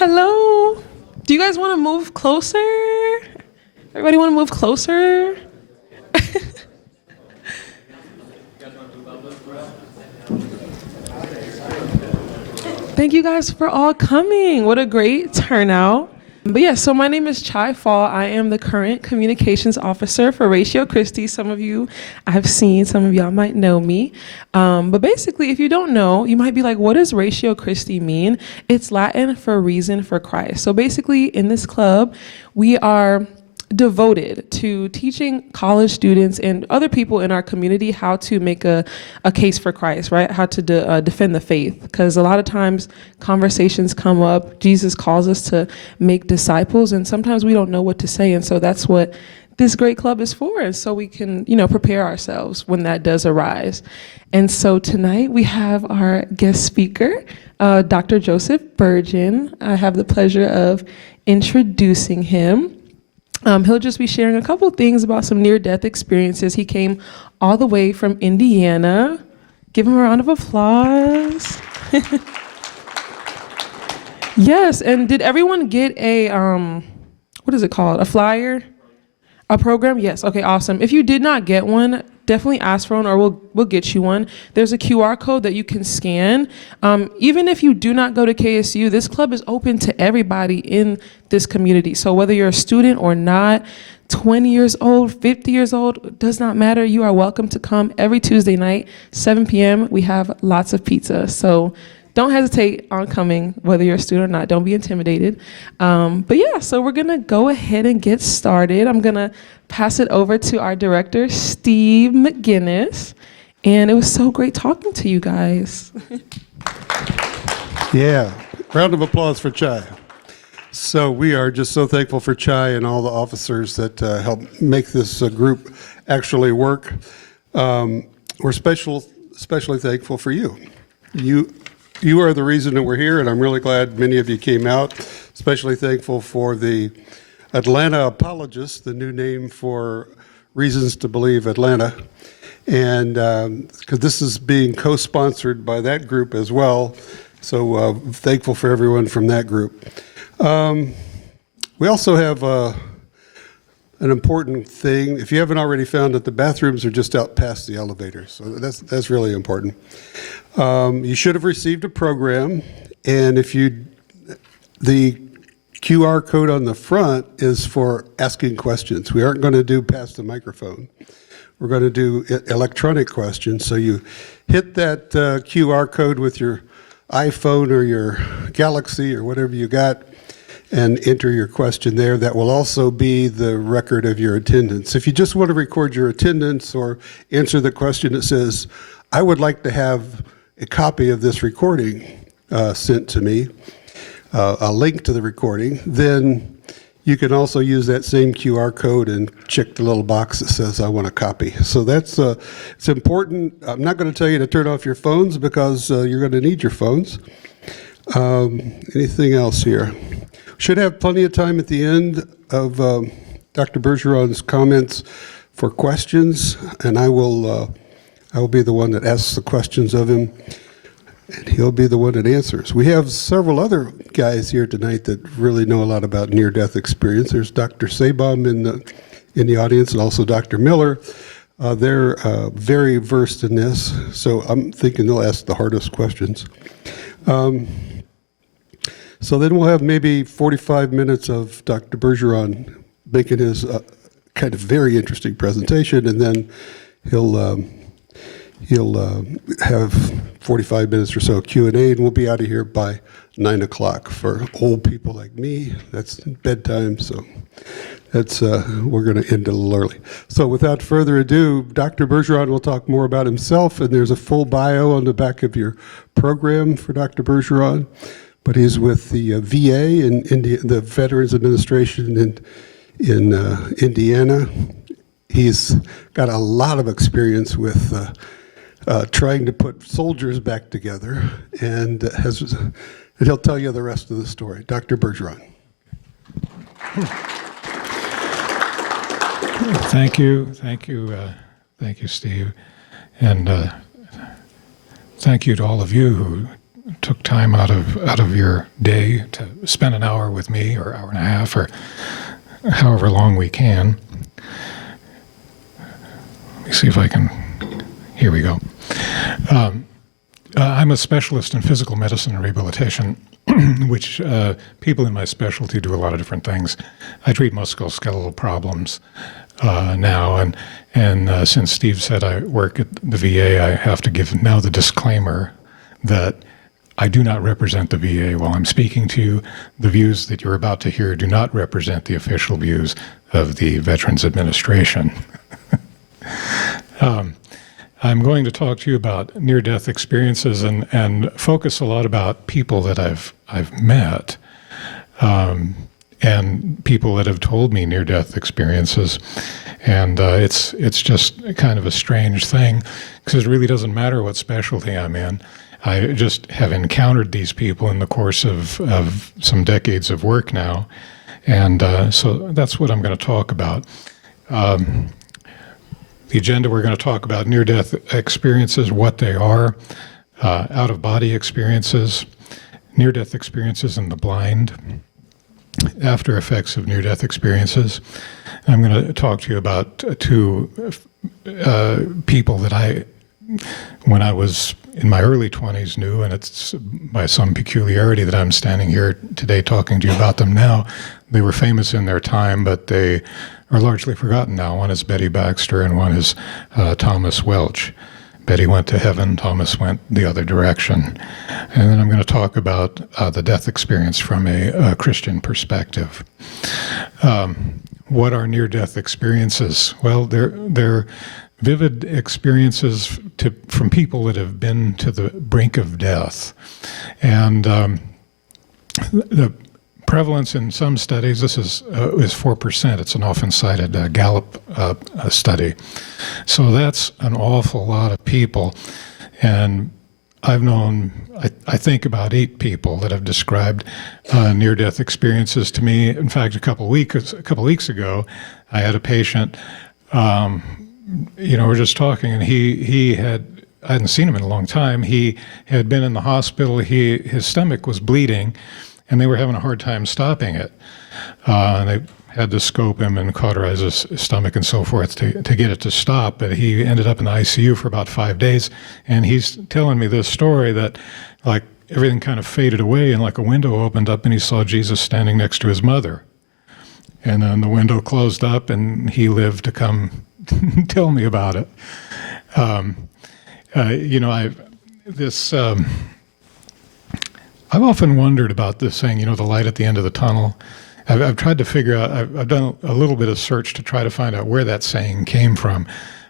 Hello. Do you guys want to move closer? Everybody want to move closer? Thank you guys for all coming. What a great turnout. But yeah, so my name is Chai Fall. I am the current communications officer for Ratio Christi. Some of you I've seen, some of y'all might know me. But basically, if you don't know, you might be like, what does Ratio Christi mean? It's Latin for reason for Christ. So basically, in this club, we are devoted to teaching college students and other people in our community how to make a case for Christ, right? How to defend the faith. Because a lot of times conversations come up, Jesus calls us to make disciples, and sometimes we don't know what to say. And so that's what this great club is for. And so we can, prepare ourselves when that does arise. And so tonight we have our guest speaker, Dr. Joseph Bergeron. I have the pleasure of introducing him. He'll just be sharing a couple things about some near-death experiences. He came all the way from Indiana. Give him a round of applause. Yes, and did everyone get a, what is it called? A flyer? A program? Yes, okay, awesome. If you did not get one, definitely ask for one or we'll get you one. There's a QR code that you can scan. Even if you do not go to KSU, this club is open to everybody in this community. So whether you're a student or not, 20 years old, 50 years old, does not matter. You are welcome to come every Tuesday night, 7 p.m. We have lots of pizza. So don't hesitate on coming, whether you're a student or not. Don't be intimidated. But yeah, so we're going to go ahead and get started. I'm going to pass it over to our director, Steve McGinnis. And it was so great talking to you guys. Yeah, round of applause for Chai. So we are just so thankful for Chai and all the officers that help make this group actually work. We're especially thankful for you. You are the reason that we're here, and I'm really glad many of you came out. Especially thankful for the Atlanta Apologists, the new name for Reasons to Believe Atlanta. And because this is being co-sponsored by that group as well. So thankful for everyone from that group. We also have an important thing. If you haven't already found it, the bathrooms are just out past the elevators. So that's really important. You should have received a program, and the QR code on the front is for asking questions. We aren't going to do pass the microphone. We're going to do electronic questions. So you hit that QR code with your iPhone or your Galaxy or whatever you got and enter your question there. That will also be the record of your attendance. If you just want to record your attendance or answer the question that says, I would like to have a copy of this recording sent to me, a link to the recording, then you can also use that same QR code and check the little box that says, I want a copy. So that's it's important. I'm not going to tell you to turn off your phones because you're going to need your phones. Anything else here? Should have plenty of time at the end of Dr. Bergeron's comments for questions, and I will be the one that asks the questions of him, and he'll be the one that answers. We have several other guys here tonight that really know a lot about near-death experience. There's Dr. Sabom in the audience, and also Dr. Miller. They're very versed in this, so I'm thinking they'll ask the hardest questions. So then we'll have maybe 45 minutes of Dr. Bergeron making his kind of very interesting presentation, and then he'll have 45 minutes or so Q&A, and we'll be out of here by 9 o'clock. For old people like me, that's bedtime, so that's we're going to end a little early. So without further ado, Dr. Bergeron will talk more about himself, and there's a full bio on the back of your program for Dr. Bergeron. But he's with the VA in the Veterans Administration in Indiana. He's got a lot of experience with trying to put soldiers back together, and he'll tell you the rest of the story. Dr. Bergeron. Thank you, Steve, and thank you to all of you who took time out of your day to spend an hour with me, or hour and a half, or however long we can. Let me see if I can. Here we go. I'm a specialist in physical medicine and rehabilitation, which people in my specialty do a lot of different things. I treat musculoskeletal problems now, and since Steve said I work at the VA, I have to give now the disclaimer that I do not represent the VA while I'm speaking to you. The views that you're about to hear do not represent the official views of the Veterans Administration. I'm going to talk to you about near-death experiences and focus a lot about people that I've met and people that have told me near-death experiences. And it's just kind of a strange thing, because it really doesn't matter what specialty I'm in. I just have encountered these people in the course of some decades of work now. And so that's what I'm going to talk about. The agenda, we're going to talk about near-death experiences, what they are, out-of-body experiences, near-death experiences in the blind, after effects of near-death experiences. I'm going to talk to you about two people that when I was in my early 20s knew, and it's by some peculiarity that I'm standing here today talking to you about them now. They were famous in their time, but they are largely forgotten now. One is Betty Baxter and one is Thomas Welch. Betty went to heaven, Thomas went the other direction. And then I'm going to talk about the death experience from a Christian perspective. What are near-death experiences? Well, they're vivid experiences from people that have been to the brink of death. And the prevalence in some studies, this is 4%. It's an often cited Gallup study. So that's an awful lot of people. And I've known, I think, about 8 people that have described near-death experiences to me. In fact, a couple weeks ago, I had a patient, we're just talking, and I hadn't seen him in a long time. He had been in the hospital. His stomach was bleeding, and they were having a hard time stopping it. And they had to scope him and cauterize his stomach and so forth to get it to stop. But he ended up in the ICU for about 5 days. And he's telling me this story that, like, everything kind of faded away, and like a window opened up, and he saw Jesus standing next to his mother. And then the window closed up, and he lived to come tell me about it. I've often wondered about this saying, the light at the end of the tunnel. I've tried to figure out, I've done a little bit of search to try to find out where that saying came from.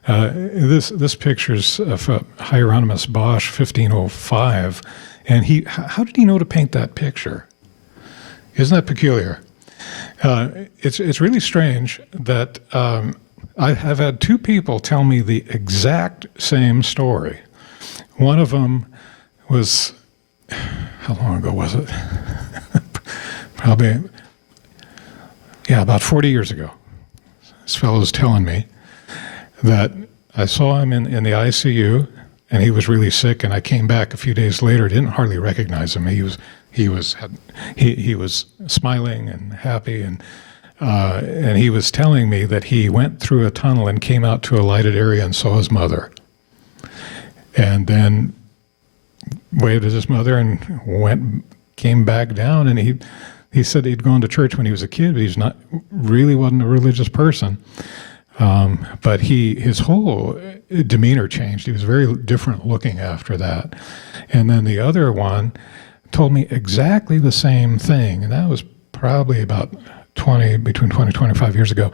This picture's from Hieronymus Bosch, 1505, and how did he know to paint that picture? Isn't that peculiar? It's really strange that I have had 2 people tell me the exact same story. One of them was, how long ago was it? Probably, about 40 years ago. This fellow's telling me that I saw him in the ICU, and he was really sick, and I came back a few days later, didn't hardly recognize him. He was smiling and happy, and he was telling me that he went through a tunnel and came out to a lighted area and saw his mother, and then waved at his mother and came back down. And he said he'd gone to church when he was a kid, but wasn't a religious person. But his whole demeanor changed. He was very different looking after that. And then the other one told me exactly the same thing, and that was probably about between 20 and 25 years ago.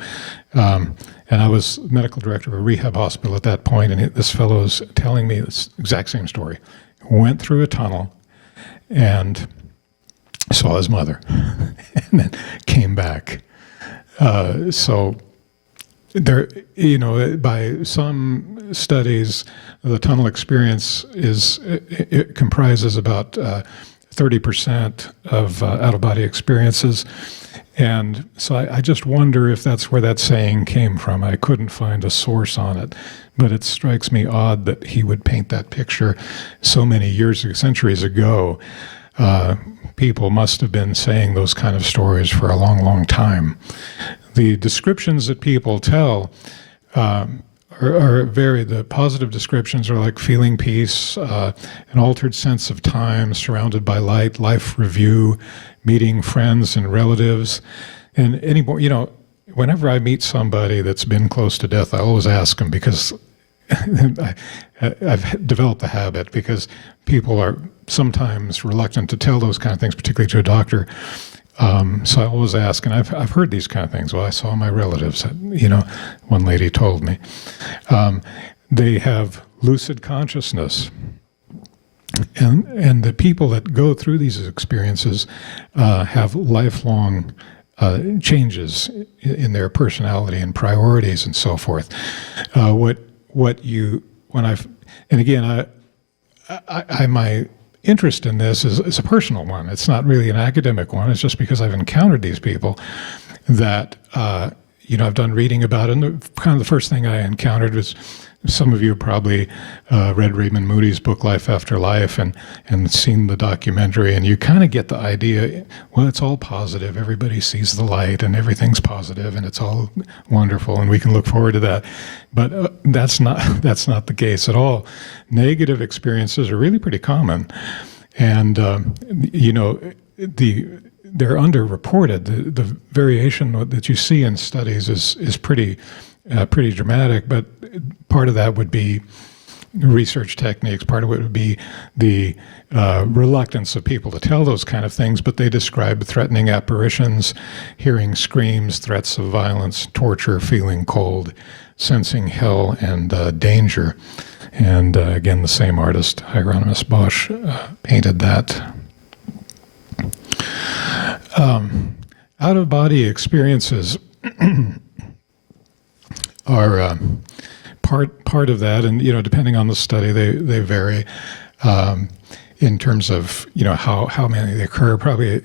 And I was medical director of a rehab hospital at that point, and this fellow is telling me this exact same story. Went through a tunnel and saw his mother, and then came back. So there, by some studies, the tunnel experience it comprises about 30% of out-of-body experiences. And so I just wonder if that's where that saying came from. I couldn't find a source on it, but it strikes me odd that he would paint that picture so many centuries ago. People must have been saying those kind of stories for a long, long time. The descriptions that people tell the positive descriptions are like feeling peace, an altered sense of time, surrounded by light, life review, meeting friends and relatives. And whenever I meet somebody that's been close to death, I always ask them, because I've developed the habit, because people are sometimes reluctant to tell those kind of things, particularly to a doctor. So I always ask, and I've heard these kind of things. Well, I saw my relatives, one lady told me. They have lucid consciousness. And the people that go through these experiences have lifelong changes in their personality and priorities and so forth. My interest in this is a personal one. It's not really an academic one. It's just because I've encountered these people that I've done reading about it. And the first thing I encountered was, some of you probably read Raymond Moody's book Life After Life and seen the documentary, and you kind of get the idea, well, it's all positive. Everybody sees the light and everything's positive and it's all wonderful and we can look forward to that. But that's not the case at all. Negative experiences are really pretty common. And, they're underreported. The variation that you see in studies is pretty dramatic, but part of that would be research techniques. Part of it would be the reluctance of people to tell those kind of things, but they describe threatening apparitions, hearing screams, threats of violence, torture, feeling cold, sensing hell and danger. And again, the same artist, Hieronymus Bosch, painted that. Out-of-body experiences are part of that, and depending on the study, they vary in terms of how many they occur. Probably,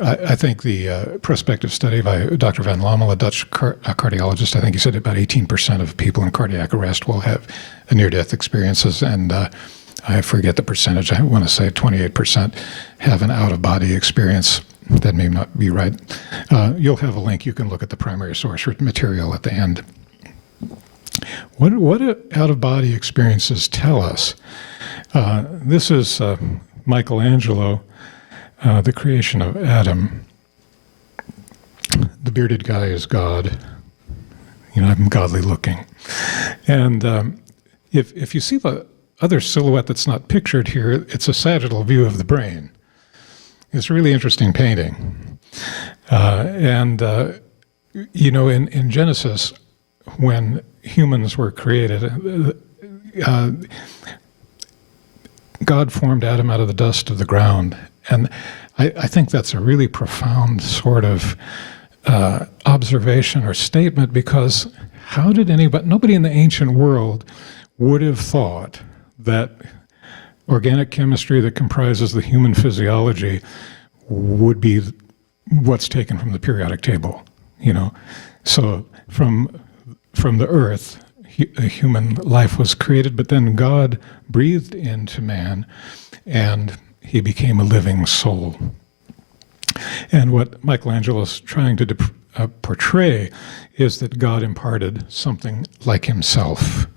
I think the prospective study by Dr. Van Lommel, a Dutch cardiologist, I think he said about 18% of people in cardiac arrest will have near-death experiences, and I forget the percentage. I want to say 28% have an out-of-body experience. That may not be right. You'll have a link. You can look at the primary source material at the end. What out-of-body experiences tell us? This is Michelangelo, the creation of Adam. The bearded guy is God. I'm godly looking. And if you see the other silhouette that's not pictured here, it's a sagittal view of the brain. It's a really interesting painting. In Genesis, when humans were created, God formed Adam out of the dust of the ground. And I think that's a really profound sort of observation or statement, because nobody in the ancient world would have thought that organic chemistry that comprises the human physiology would be what's taken from the periodic table, So from the earth, a human life was created, but then God breathed into man, and he became a living soul. And what Michelangelo is trying to portray is that God imparted something like himself,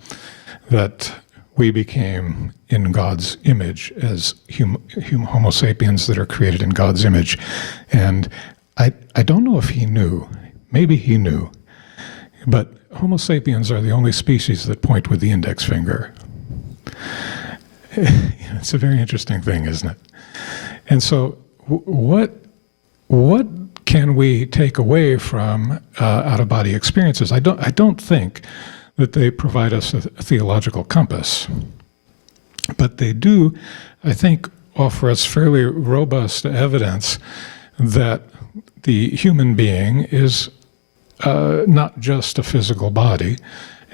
that we became in God's image as Homo sapiens that are created in God's image. And I don't know if he knew. Maybe he knew. But Homo sapiens are the only species that point with the index finger. It's a very interesting thing, isn't it? And so what can we take away from out-of-body experiences? I don't think that they provide us a theological compass. But they do, I think, offer us fairly robust evidence that the human being is not just a physical body,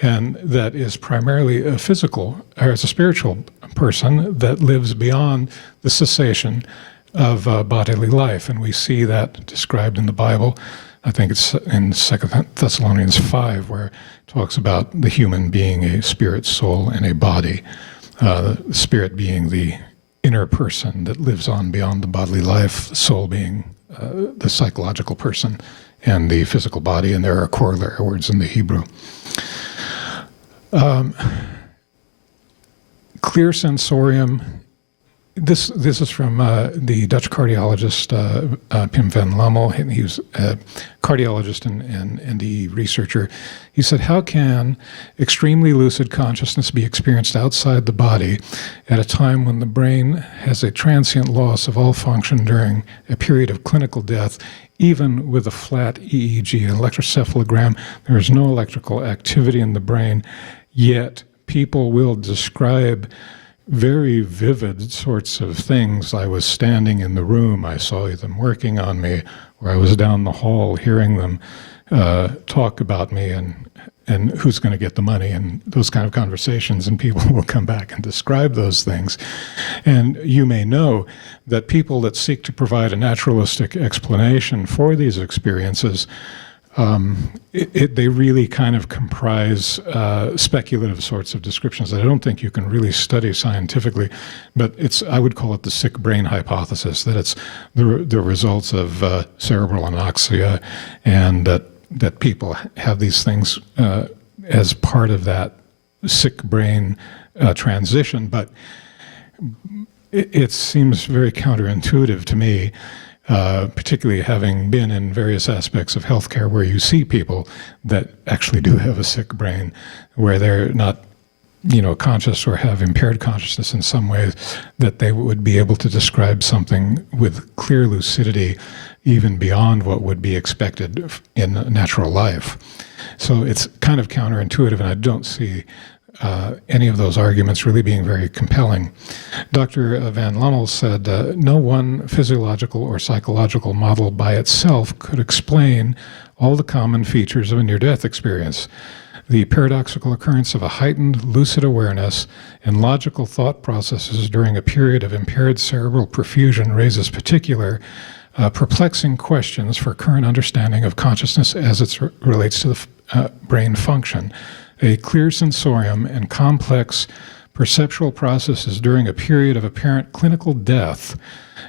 and that is primarily a physical, or as a spiritual person that lives beyond the cessation of bodily life. And we see that described in the Bible. I think it's in 2 Thessalonians 5, where it talks about the human being a spirit, soul, and a body. The spirit being the inner person that lives on beyond the bodily life, the soul being the psychological person, and the physical body, and there are corollary words in the Hebrew. Clear sensorium. This is from the Dutch cardiologist Pim van Lommel. He was a cardiologist and NDE researcher. He said, how can extremely lucid consciousness be experienced outside the body at a time when the brain has a transient loss of all function during a period of clinical death, even with a flat EEG, an electrocephalogram? There is no electrical activity in the brain, yet people will describe very vivid sorts of things. I was standing in the room, I saw them working on me, or I was down the hall hearing them talk about me and who's going to get the money and those kind of conversations, and people will come back and describe those things. And you may know that people that seek to provide a naturalistic explanation for these experiences, they really kind of comprise speculative sorts of descriptions that I don't think you can really study scientifically, but I would call it the sick brain hypothesis, that it's the results of cerebral anoxia, and that people have these things as part of that sick brain transition. But it seems very counterintuitive to me, particularly having been in various aspects of healthcare where you see people that actually do have a sick brain, where they're not, conscious or have impaired consciousness in some ways, that they would be able to describe something with clear lucidity, even beyond what would be expected in natural life. So it's kind of counterintuitive, and I don't see any of those arguments really being very compelling. Dr. Van Lommel said, no one physiological or psychological model by itself could explain all the common features of a near-death experience. The paradoxical occurrence of a heightened lucid awareness and logical thought processes during a period of impaired cerebral perfusion raises particular perplexing questions for current understanding of consciousness as it relates to the brain function. A clear sensorium and complex perceptual processes during a period of apparent clinical death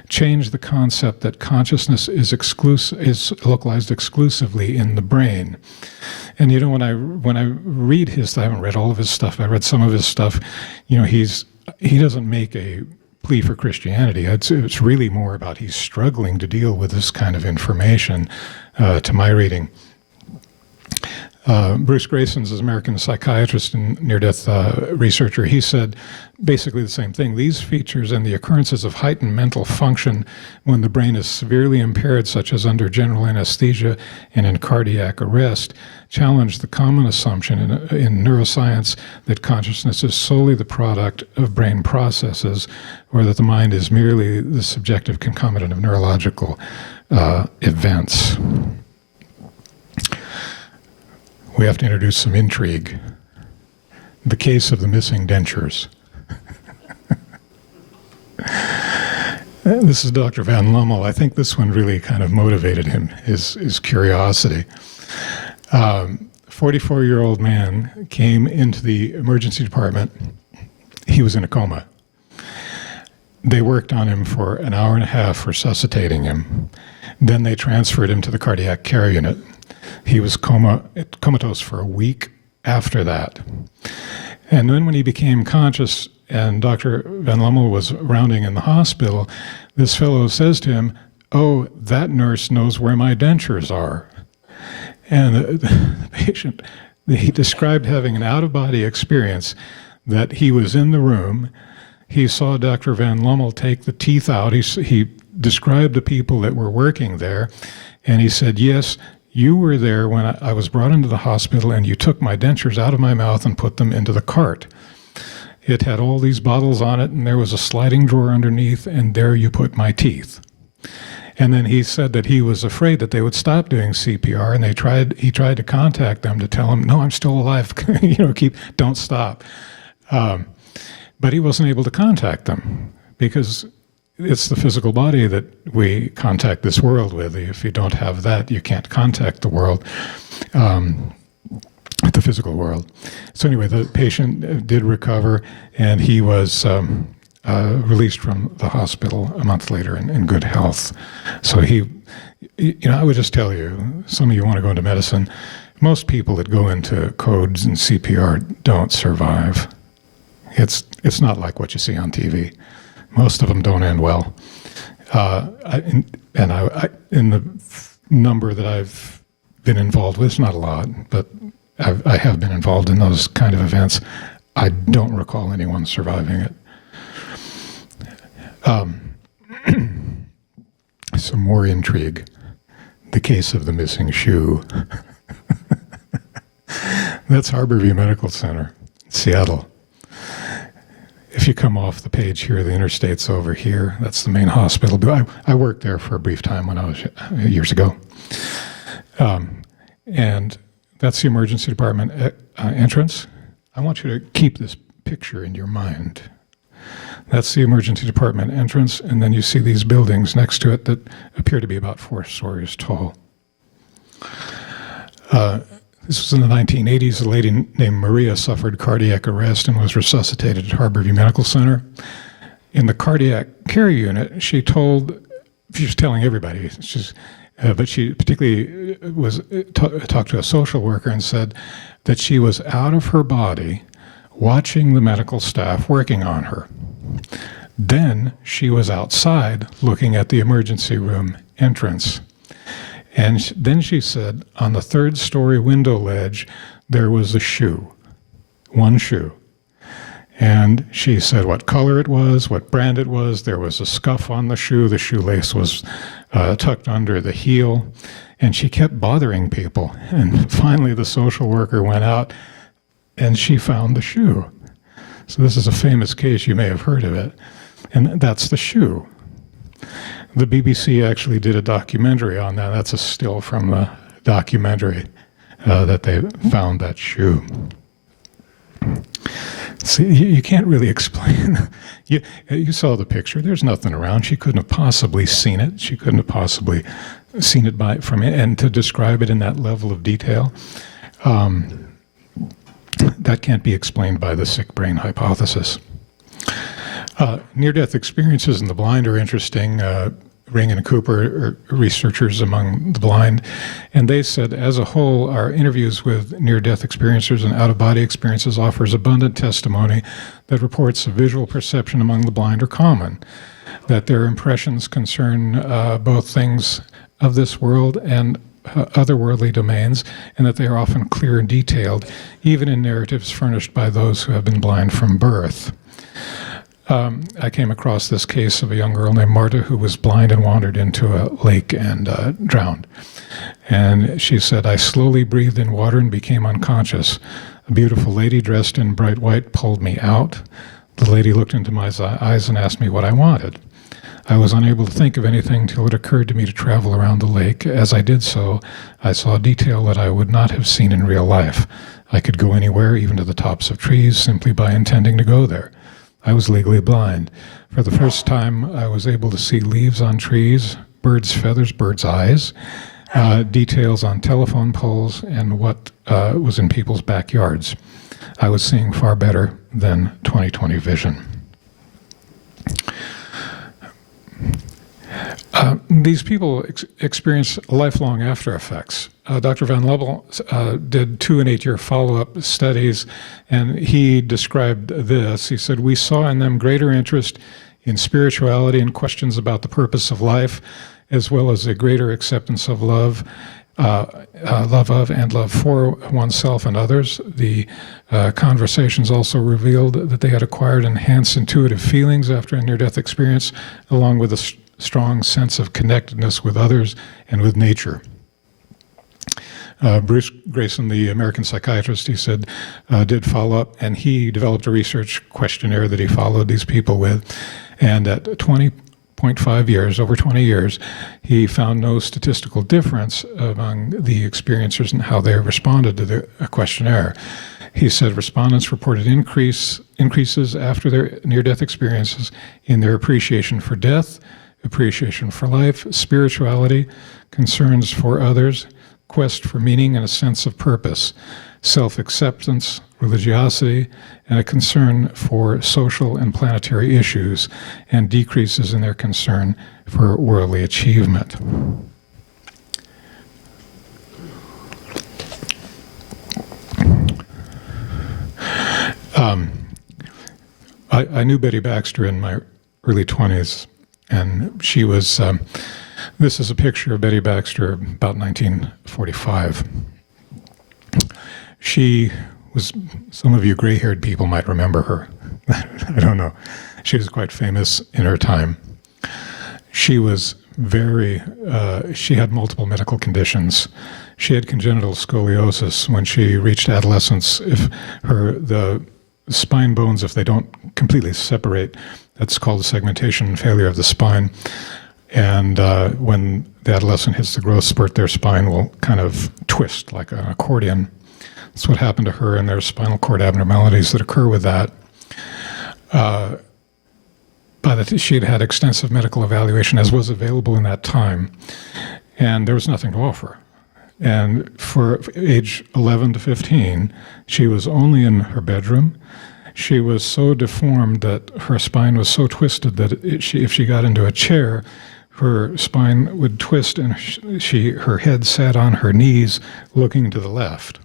change the concept that consciousness is localized exclusively in the brain. And when I read his, I haven't read all of his stuff, I read some of his stuff, he doesn't make a plea for Christianity. It's really more about he's struggling to deal with this kind of information, to my reading. Bruce Grayson's an American psychiatrist and near-death researcher. He said basically the same thing. These features and the occurrences of heightened mental function when the brain is severely impaired, such as under general anesthesia and in cardiac arrest, challenge the common assumption in neuroscience that consciousness is solely the product of brain processes, or that the mind is merely the subjective concomitant of neurological events. We have to introduce some intrigue. The case of the missing dentures. This is Dr. Van Lommel. I think this one really kind of motivated him, his curiosity. 44-year-old man came into the emergency department. He was in a coma. They worked on him for an hour and a half, resuscitating him. Then they transferred him to the cardiac care unit. He was comatose for a week after that. And then when he became conscious and Dr. Van Lommel was rounding in the hospital, this fellow says to him, "Oh, that nurse knows where my dentures are." And the patient, he described having an out-of-body experience, that he was in the room, he saw Dr. Van Lommel take the teeth out, he described the people that were working there, and he said, "Yes, you were there when I was brought into the hospital and you took my dentures out of my mouth and put them into the cart. It had all these bottles on it and there was a sliding drawer underneath and there you put my teeth." And then he said that he was afraid that they would stop doing CPR, and he tried to contact them to tell them, no, I'm still alive, don't stop. But he wasn't able to contact them because it's the physical body that we contact this world with. If you don't have that, you can't contact the world, the physical world. So anyway, the patient did recover, and he was released from the hospital a month later in good health. So I would just tell you, some of you want to go into medicine, most people that go into codes and CPR don't survive. It's not like what you see on TV. Most of them don't end well. In the number that I've been involved with, it's not a lot, but I have been involved in those kind of events. I don't recall anyone surviving it. Some more intrigue. The case of the missing shoe. That's Harborview Medical Center, Seattle. If you come off the page here, the interstate's over here. That's the main hospital. I worked there for a brief time when I was years ago. And that's the emergency department entrance. I want you to keep this picture in your mind. That's the emergency department entrance, and then you see these buildings next to it that appear to be about 4 stories tall. This was in the 1980s. A lady named Maria suffered cardiac arrest and was resuscitated at Harborview Medical Center. In the cardiac care unit, she was telling everybody, but she particularly talked to a social worker and said that she was out of her body watching the medical staff working on her. Then she was outside looking at the emergency room entrance. And then she said, on the 3rd-story window ledge, there was a shoe, one shoe. And she said what color it was, what brand it was. There was a scuff on the shoe. The shoelace was tucked under the heel. And she kept bothering people. And finally, the social worker went out, and she found the shoe. So this is a famous case. You may have heard of it. And that's the shoe. The BBC actually did a documentary on that. That's a still from the documentary that they found that shoe. See, you can't really explain. You saw the picture. There's nothing around. She couldn't have possibly seen it. She couldn't have possibly seen it and to describe it in that level of detail, that can't be explained by the sick brain hypothesis. Near-death experiences in the blind are interesting. Ring and Cooper are researchers among the blind, and they said, as a whole, our interviews with near-death experiencers and out-of-body experiences offers abundant testimony that reports of visual perception among the blind are common, that their impressions concern both things of this world and otherworldly domains, and that they are often clear and detailed, even in narratives furnished by those who have been blind from birth. I came across this case of a young girl named Marta who was blind and wandered into a lake and drowned. And she said, I slowly breathed in water and became unconscious. A beautiful lady dressed in bright white pulled me out. The lady looked into my eyes and asked me what I wanted. I was unable to think of anything till it occurred to me to travel around the lake. As I did so, I saw detail that I would not have seen in real life. I could go anywhere, even to the tops of trees, simply by intending to go there. I was legally blind. For the first time, I was able to see leaves on trees, birds' feathers, birds' eyes, details on telephone poles, and what was in people's backyards. I was seeing far better than 20/20 vision. These people experience lifelong after effects. Dr. Van Lebbel did 2 and 8 year follow-up studies, and he described this. He said, we saw in them greater interest in spirituality and questions about the purpose of life, as well as a greater acceptance of love, love of and love for oneself and others. The conversations also revealed that they had acquired enhanced intuitive feelings after a near-death experience, along with a strong sense of connectedness with others and with nature. Bruce Grayson, the American psychiatrist, he said, did follow up, and he developed a research questionnaire that he followed these people with. And at 20 0.5 years, over 20 years, he found no statistical difference among the experiencers and how they responded to the questionnaire. He said respondents reported increases after their near-death experiences in their appreciation for death, appreciation for life, spirituality, concerns for others, quest for meaning and a sense of purpose, self-acceptance, religiosity, and a concern for social and planetary issues, and decreases in their concern for worldly achievement. I knew Betty Baxter in my early 20s, and she was, this is a picture of Betty Baxter about 1945. She was, some of you gray-haired people might remember her. I don't know. She was quite famous in her time. She was she had multiple medical conditions. She had congenital scoliosis. When she reached adolescence, if the spine bones, if they don't completely separate, that's called segmentation failure of the spine. And when the adolescent hits the growth spurt, their spine will kind of twist like an accordion. That's what happened to her, and there's spinal cord abnormalities that occur with that. But she had had extensive medical evaluation, as was available in that time, and there was nothing to offer. And for age 11 to 15, she was only in her bedroom. She was so deformed that her spine was so twisted that if she got into a chair, her spine would twist and her head sat on her knees looking to the left.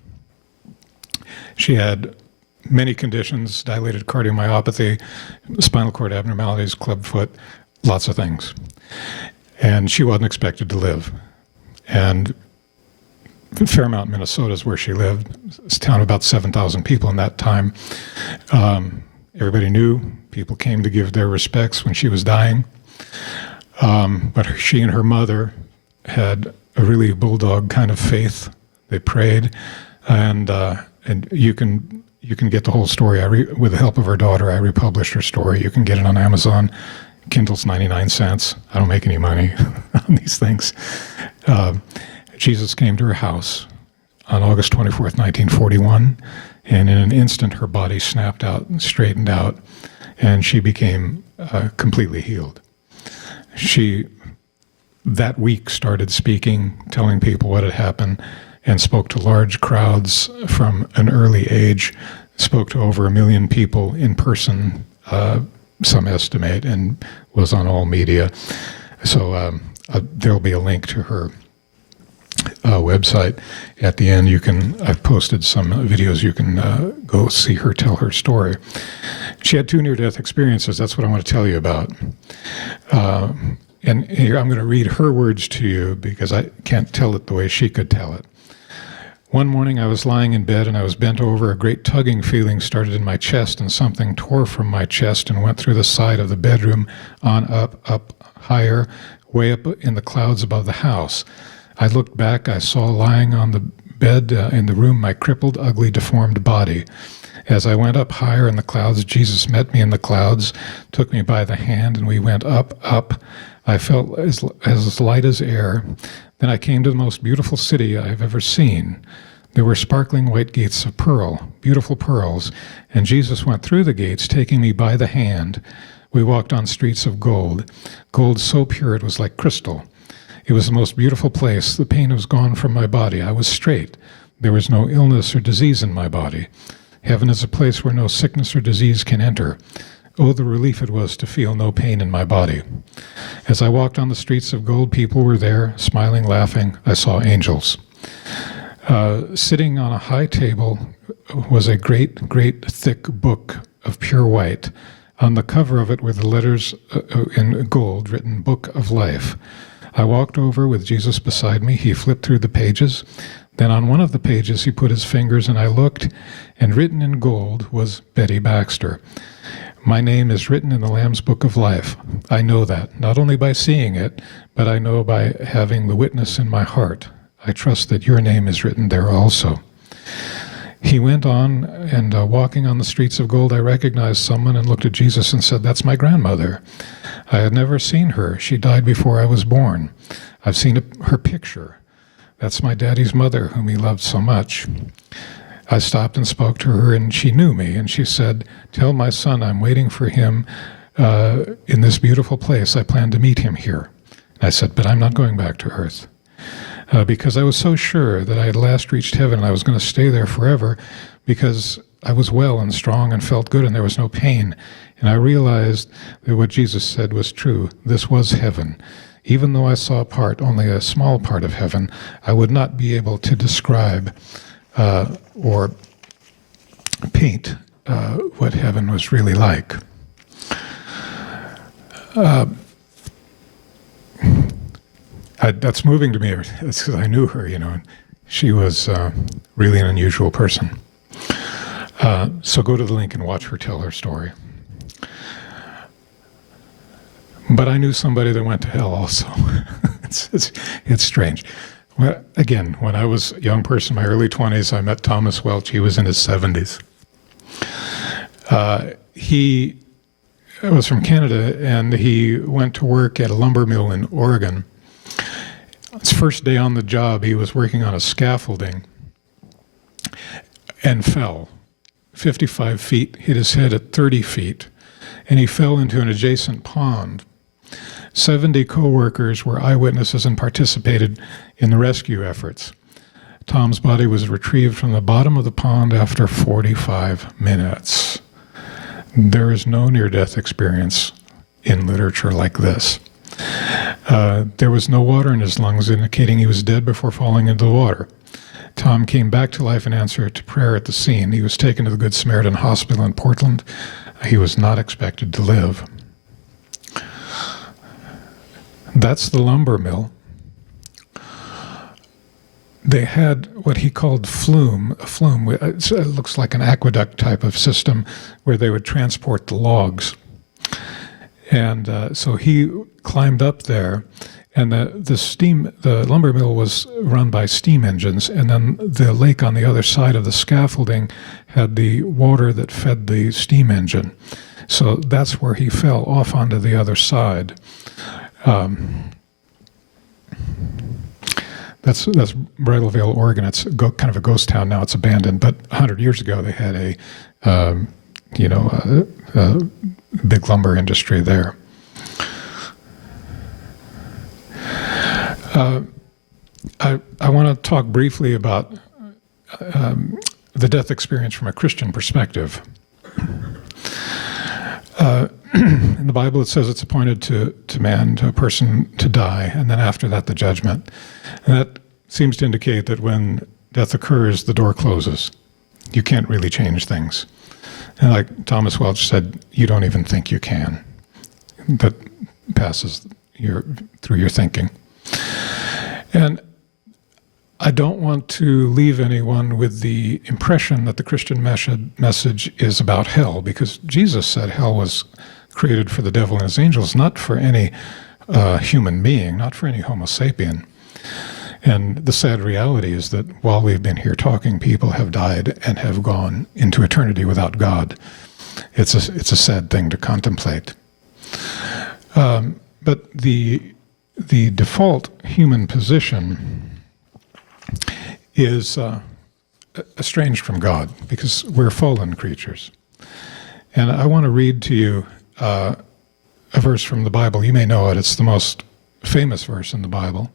She had many conditions, dilated cardiomyopathy, spinal cord abnormalities, clubfoot, lots of things. And she wasn't expected to live. And Fairmount, Minnesota is where she lived. It's a town of about 7,000 people in that time. Everybody knew. People came to give their respects when she was dying. But she and her mother had a really bulldog kind of faith. They prayed. And you can get the whole story. With the help of her daughter, I republished her story. You can get it on Amazon. Kindle's 99 cents. I don't make any money on these things. Jesus came to her house on August 24th, 1941, and in an instant her body snapped out and straightened out, and she became completely healed. She, that week, started speaking, telling people what had happened, and spoke to large crowds from an early age, spoke to over 1 million people in person, some estimate, and was on all media. So there'll be a link to her website. At the end, I've posted some videos, you can go see her tell her story. She had 2 near-death experiences. That's what I want to tell you about. And here I'm going to read her words to you because I can't tell it the way she could tell it. One morning I was lying in bed and I was bent over. A great tugging feeling started in my chest and something tore from my chest and went through the side of the bedroom on up, higher, way up in the clouds above the house. I looked back. I saw lying on the bed in the room my crippled, ugly, deformed body. As I went up higher in the clouds, Jesus met me in the clouds, took me by the hand, and we went up. I felt as light as air. Then I came to the most beautiful city I've ever seen. There were sparkling white gates of pearl, beautiful pearls, and Jesus went through the gates, taking me by the hand. We walked on streets of gold so pure it was like crystal. It was the most beautiful place. The pain was gone from my body. I was straight. There was no illness or disease in my body. Heaven is a place where no sickness or disease can enter. Oh, the relief it was to feel no pain in my body. As I walked on the streets of gold, people were there, smiling, laughing. I saw angels. Sitting on a high table was a great, thick book of pure white. On the cover of it were the letters in gold written, Book of Life. I walked over with Jesus beside me. He flipped through the pages. Then on one of the pages, he put his fingers, and I looked, and written in gold was Betty Baxter. My name is written in the Lamb's Book of Life. I know that, not only by seeing it, but I know by having the witness in my heart. I trust that your name is written there also. He went on, and walking on the streets of gold, I recognized someone and looked at Jesus and said, "That's my grandmother." I had never seen her. She died before I was born. I've seen her picture. That's my daddy's mother, whom he loved so much. I stopped and spoke to her, and she knew me, and she said, tell my son I'm waiting for him in this beautiful place. I plan to meet him here. I said, but I'm not going back to earth. Because I was so sure that I had last reached heaven and I was going to stay there forever because I was well and strong and felt good and there was no pain. And I realized that what Jesus said was true. This was heaven. Even though I saw only a small part of heaven, I would not be able to describe or paint what heaven was really like. That's moving to me. That's because I knew her, and she was really an unusual person. So go to the link and watch her tell her story. But I knew somebody that went to hell also. It's strange. Well, again, when I was a young person in my early 20s, I met Thomas Welch. He was in his 70s. He was from Canada, and he went to work at a lumber mill in Oregon. His first day on the job, he was working on a scaffolding and fell 55 feet, hit his head at 30 feet, and he fell into an adjacent pond. 70 co-workers were eyewitnesses and participated in the rescue efforts. Tom's body was retrieved from the bottom of the pond after 45 minutes. There is no near-death experience in literature like this. There was no water in his lungs, indicating he was dead before falling into the water. Tom came back to life in answer to prayer at the scene. He was taken to the Good Samaritan Hospital in Portland. He was not expected to live. That's the lumber mill. They had what he called flume. A flume, it looks like an aqueduct type of system where they would transport the logs. And so he climbed up there, and the lumber mill was run by steam engines, and then the lake on the other side of the scaffolding had the water that fed the steam engine. So that's where he fell, off onto the other side. That's Bridalveil, Oregon. It's kind of a ghost town now. It's abandoned, but 100 years ago they had a big lumber industry there. I want to talk briefly about the death experience from a Christian perspective. In the Bible, it says it's appointed to a person to die, and then after that, the judgment. And that seems to indicate that when death occurs, the door closes. You can't really change things. And like Thomas Welch said, you don't even think you can. That passes through your thinking. And I don't want to leave anyone with the impression that the Christian message is about hell, because Jesus said hell was created for the devil and his angels, not for any human being, not for any Homo sapien. And the sad reality is that while we've been here talking, people have died and have gone into eternity without God. It's a sad thing to contemplate. But the default human position is estranged from God, because we're fallen creatures. And I want to read to you a verse from the Bible. You may know it. It's the most famous verse in the Bible,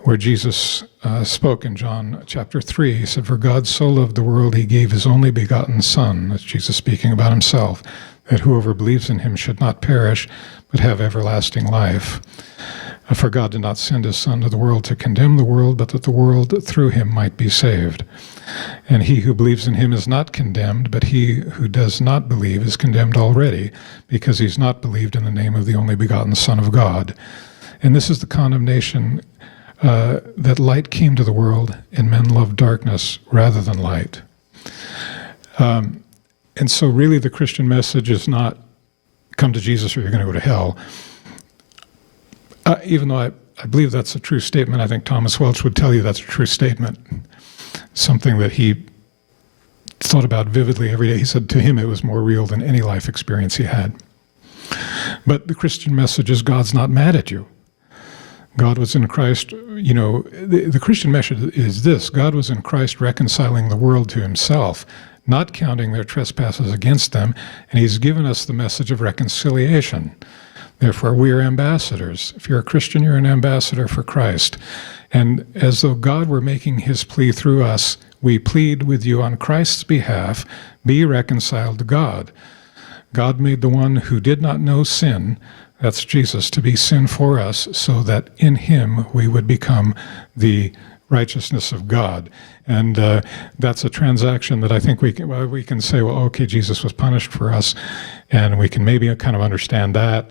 where Jesus spoke in John chapter 3. He said, "For God so loved the world, he gave his only begotten Son," that's Jesus speaking about himself, "that whoever believes in him should not perish, but have everlasting life. For God did not send his Son to the world to condemn the world, but that the world through him might be saved. And he who believes in him is not condemned, but he who does not believe is condemned already, because he's not believed in the name of the only begotten Son of God. And this is the condemnation, that light came to the world, and men loved darkness rather than light." And so really the Christian message is not come to Jesus or you're going to go to hell. Even though I believe that's a true statement, I think Thomas Welch would tell you that's a true statement. Something that he thought about vividly every day. He said to him it was more real than any life experience he had. But the Christian message is God's not mad at you. God was in Christ, the Christian message is this: God was in Christ reconciling the world to himself, not counting their trespasses against them, and he's given us the message of reconciliation. Therefore, we are ambassadors. If you're a Christian, you're an ambassador for Christ. And as though God were making his plea through us, we plead with you on Christ's behalf, be reconciled to God. God made the one who did not know sin, that's Jesus, to be sin for us, so that in him we would become the righteousness of God. And that's a transaction that I think we can say, well, okay, Jesus was punished for us, and we can maybe kind of understand that.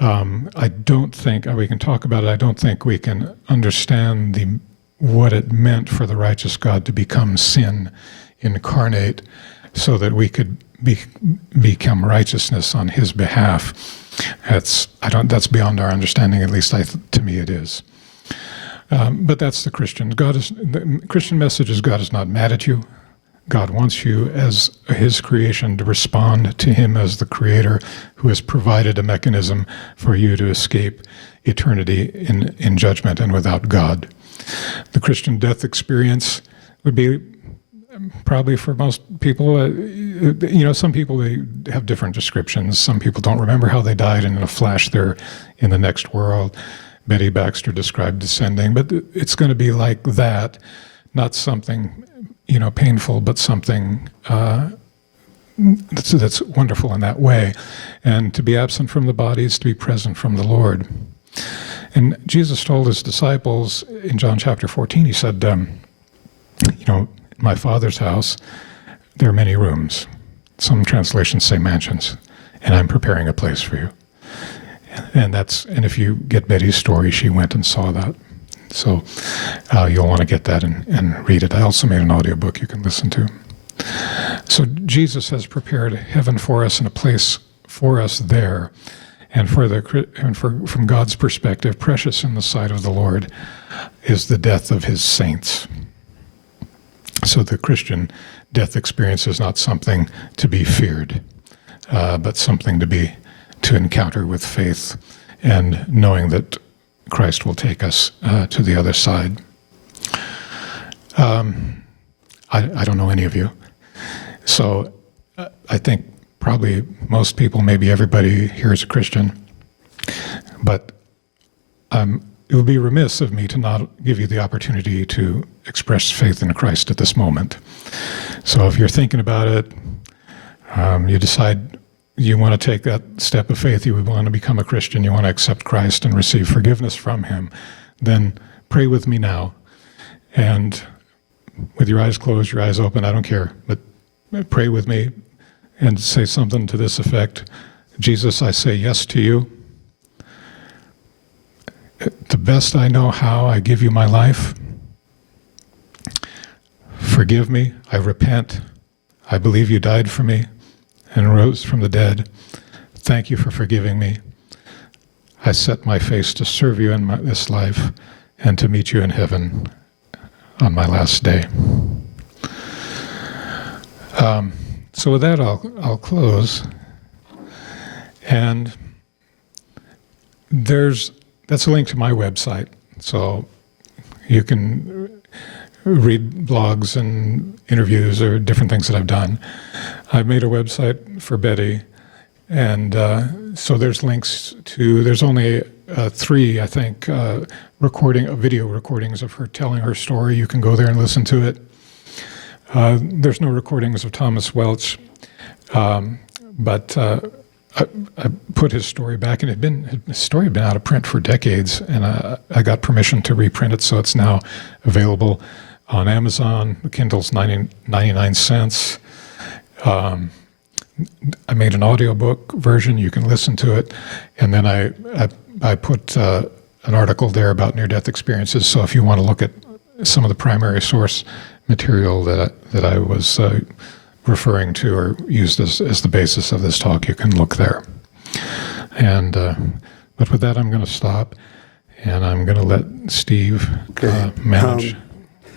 I don't think, we can talk about it, I don't think we can understand what it meant for the righteous God to become sin incarnate so that we could become righteousness on his behalf. That's beyond our understanding, at least to me it is. But that's the Christian. The Christian message is God is not mad at you. God wants you as his creation to respond to him as the creator who has provided a mechanism for you to escape eternity in judgment and without God. The Christian death experience would be probably for most people, some people, they have different descriptions. Some people don't remember how they died, and in a flash they're in the next world. Betty Baxter described descending, but it's going to be like that, not something, painful, but something that's wonderful in that way. And to be absent from the body is to be present from the Lord. And Jesus told his disciples in John chapter 14, he said, in my Father's house, there are many rooms. Some translations say mansions, and I'm preparing a place for you. And if you get Betty's story, she went and saw that. So you'll want to get that and read it. I also made an audiobook you can listen to. So Jesus has prepared heaven for us and a place for us there. And from God's perspective, precious in the sight of the Lord is the death of his saints. So the Christian death experience is not something to be feared, but something to encounter with faith and knowing that Christ will take us to the other side. I don't know any of you. So I think probably most people, maybe everybody here is a Christian. But it would be remiss of me to not give you the opportunity to express faith in Christ at this moment. So if you're thinking about it, you decide you want to take that step of faith, you want to become a Christian, you want to accept Christ and receive forgiveness from him, then pray with me now. And with your eyes closed, your eyes open, I don't care, but pray with me and say something to this effect. Jesus, I say yes to you. The best I know how, I give you my life. Forgive me, I repent. I believe you died for me and rose from the dead. Thank you for forgiving me. I set my face to serve you in this life and to meet you in heaven on my last day. So with that, I'll close. And that's a link to my website. So you can read blogs and interviews or different things that I've done. I've made a website for Betty, and so there's links there's only 3, I think, video recordings of her telling her story. You can go there and listen to it. There's no recordings of Thomas Welch, but I put his story back, and his story had been out of print for decades, and I got permission to reprint it, so it's now available on Amazon. The Kindle's 99 cents. I made an audiobook version. You can listen to it. And then I put an article there about near-death experiences. So if you want to look at some of the primary source material that I was referring to or used as the basis of this talk, you can look there. And but with that, I'm going to stop, and I'm going to let Steve manage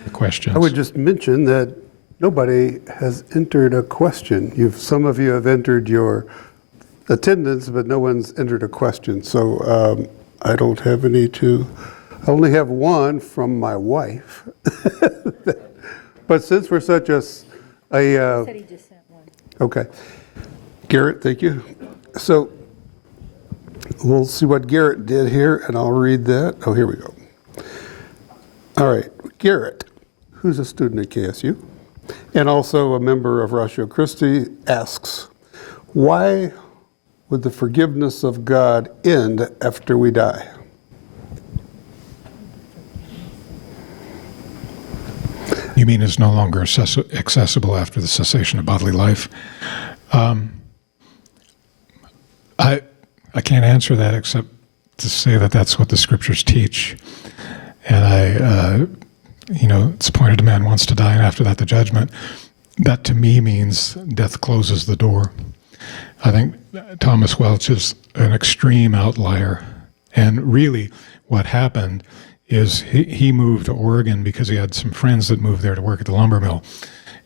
the questions. I would just mention that nobody has entered a question. Some of you have entered your attendance, but no one's entered a question. So I don't have any I only have one from my wife. But since we're such a Said he just sent one. okay. Garrett, thank you. So we'll see what Garrett did here, and I'll read that. Oh, here we go. All right. Garrett, who's a student at KSU and also a member of Ratio Christi, asks, why would the forgiveness of God end after we die? You mean is no longer accessible after the cessation of bodily life? I can't answer that except to say that that's what the scriptures teach. And it's appointed a man once to die, and after that the judgment. That to me means death closes the door. I think Thomas Welch is an extreme outlier. And really what happened is he moved to Oregon because he had some friends that moved there to work at the lumber mill,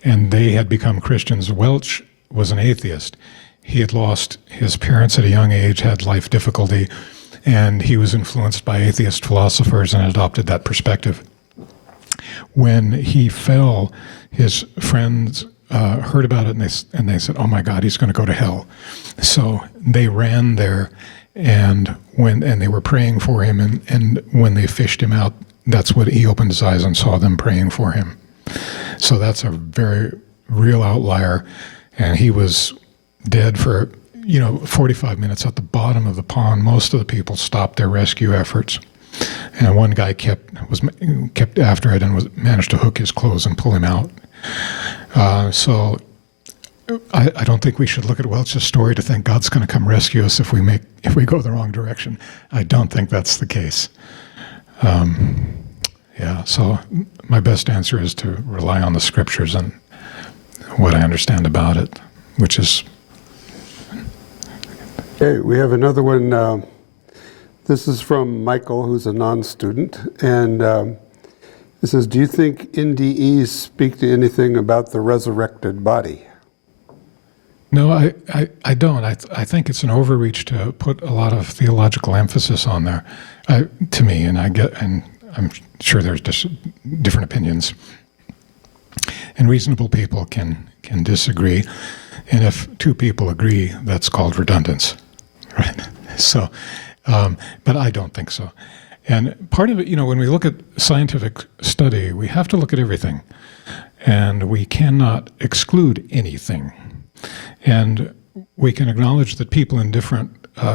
and they had become Christians. Welch was an atheist. He had lost his parents at a young age, had life difficulty, and he was influenced by atheist philosophers and adopted that perspective. When he fell, his friends heard about it, and they said, "Oh my God, he's going to go to hell." So they ran there, and they were praying for him, and when they fished him out, that's what he opened his eyes and saw them praying for him. So that's a very real outlier, and he was dead for 45 minutes at the bottom of the pond. Most of the people stopped their rescue efforts, and one guy kept after it and managed to hook his clothes and pull him out. So I don't think we should look at Welch's story to think God's going to come rescue us if we go the wrong direction. I don't think that's the case. So my best answer is to rely on the scriptures and what I understand about it, which is... Okay, we have another one. This is from Michael, who's a non-student, and it says, do you think NDEs speak to anything about the resurrected body? No, I don't. I think it's an overreach to put a lot of theological emphasis on there, to me, and I'm sure there's just different opinions. And reasonable people can disagree, and if two people agree, that's called redundance, right? So, but I don't think so. And part of it, when we look at scientific study, we have to look at everything, and we cannot exclude anything. And we can acknowledge that people in different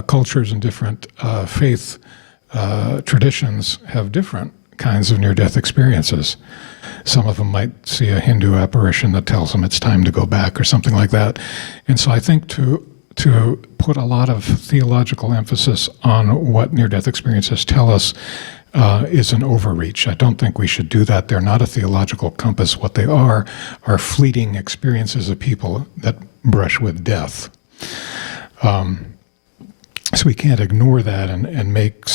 cultures and different faith traditions have different kinds of near-death experiences. Some of them might see a Hindu apparition that tells them it's time to go back or something like that. And so I think to put a lot of theological emphasis on what near-death experiences tell us is an overreach. I don't think we should do that. They're not a theological compass. What they are fleeting experiences of people that brush with death. So we can't ignore that and make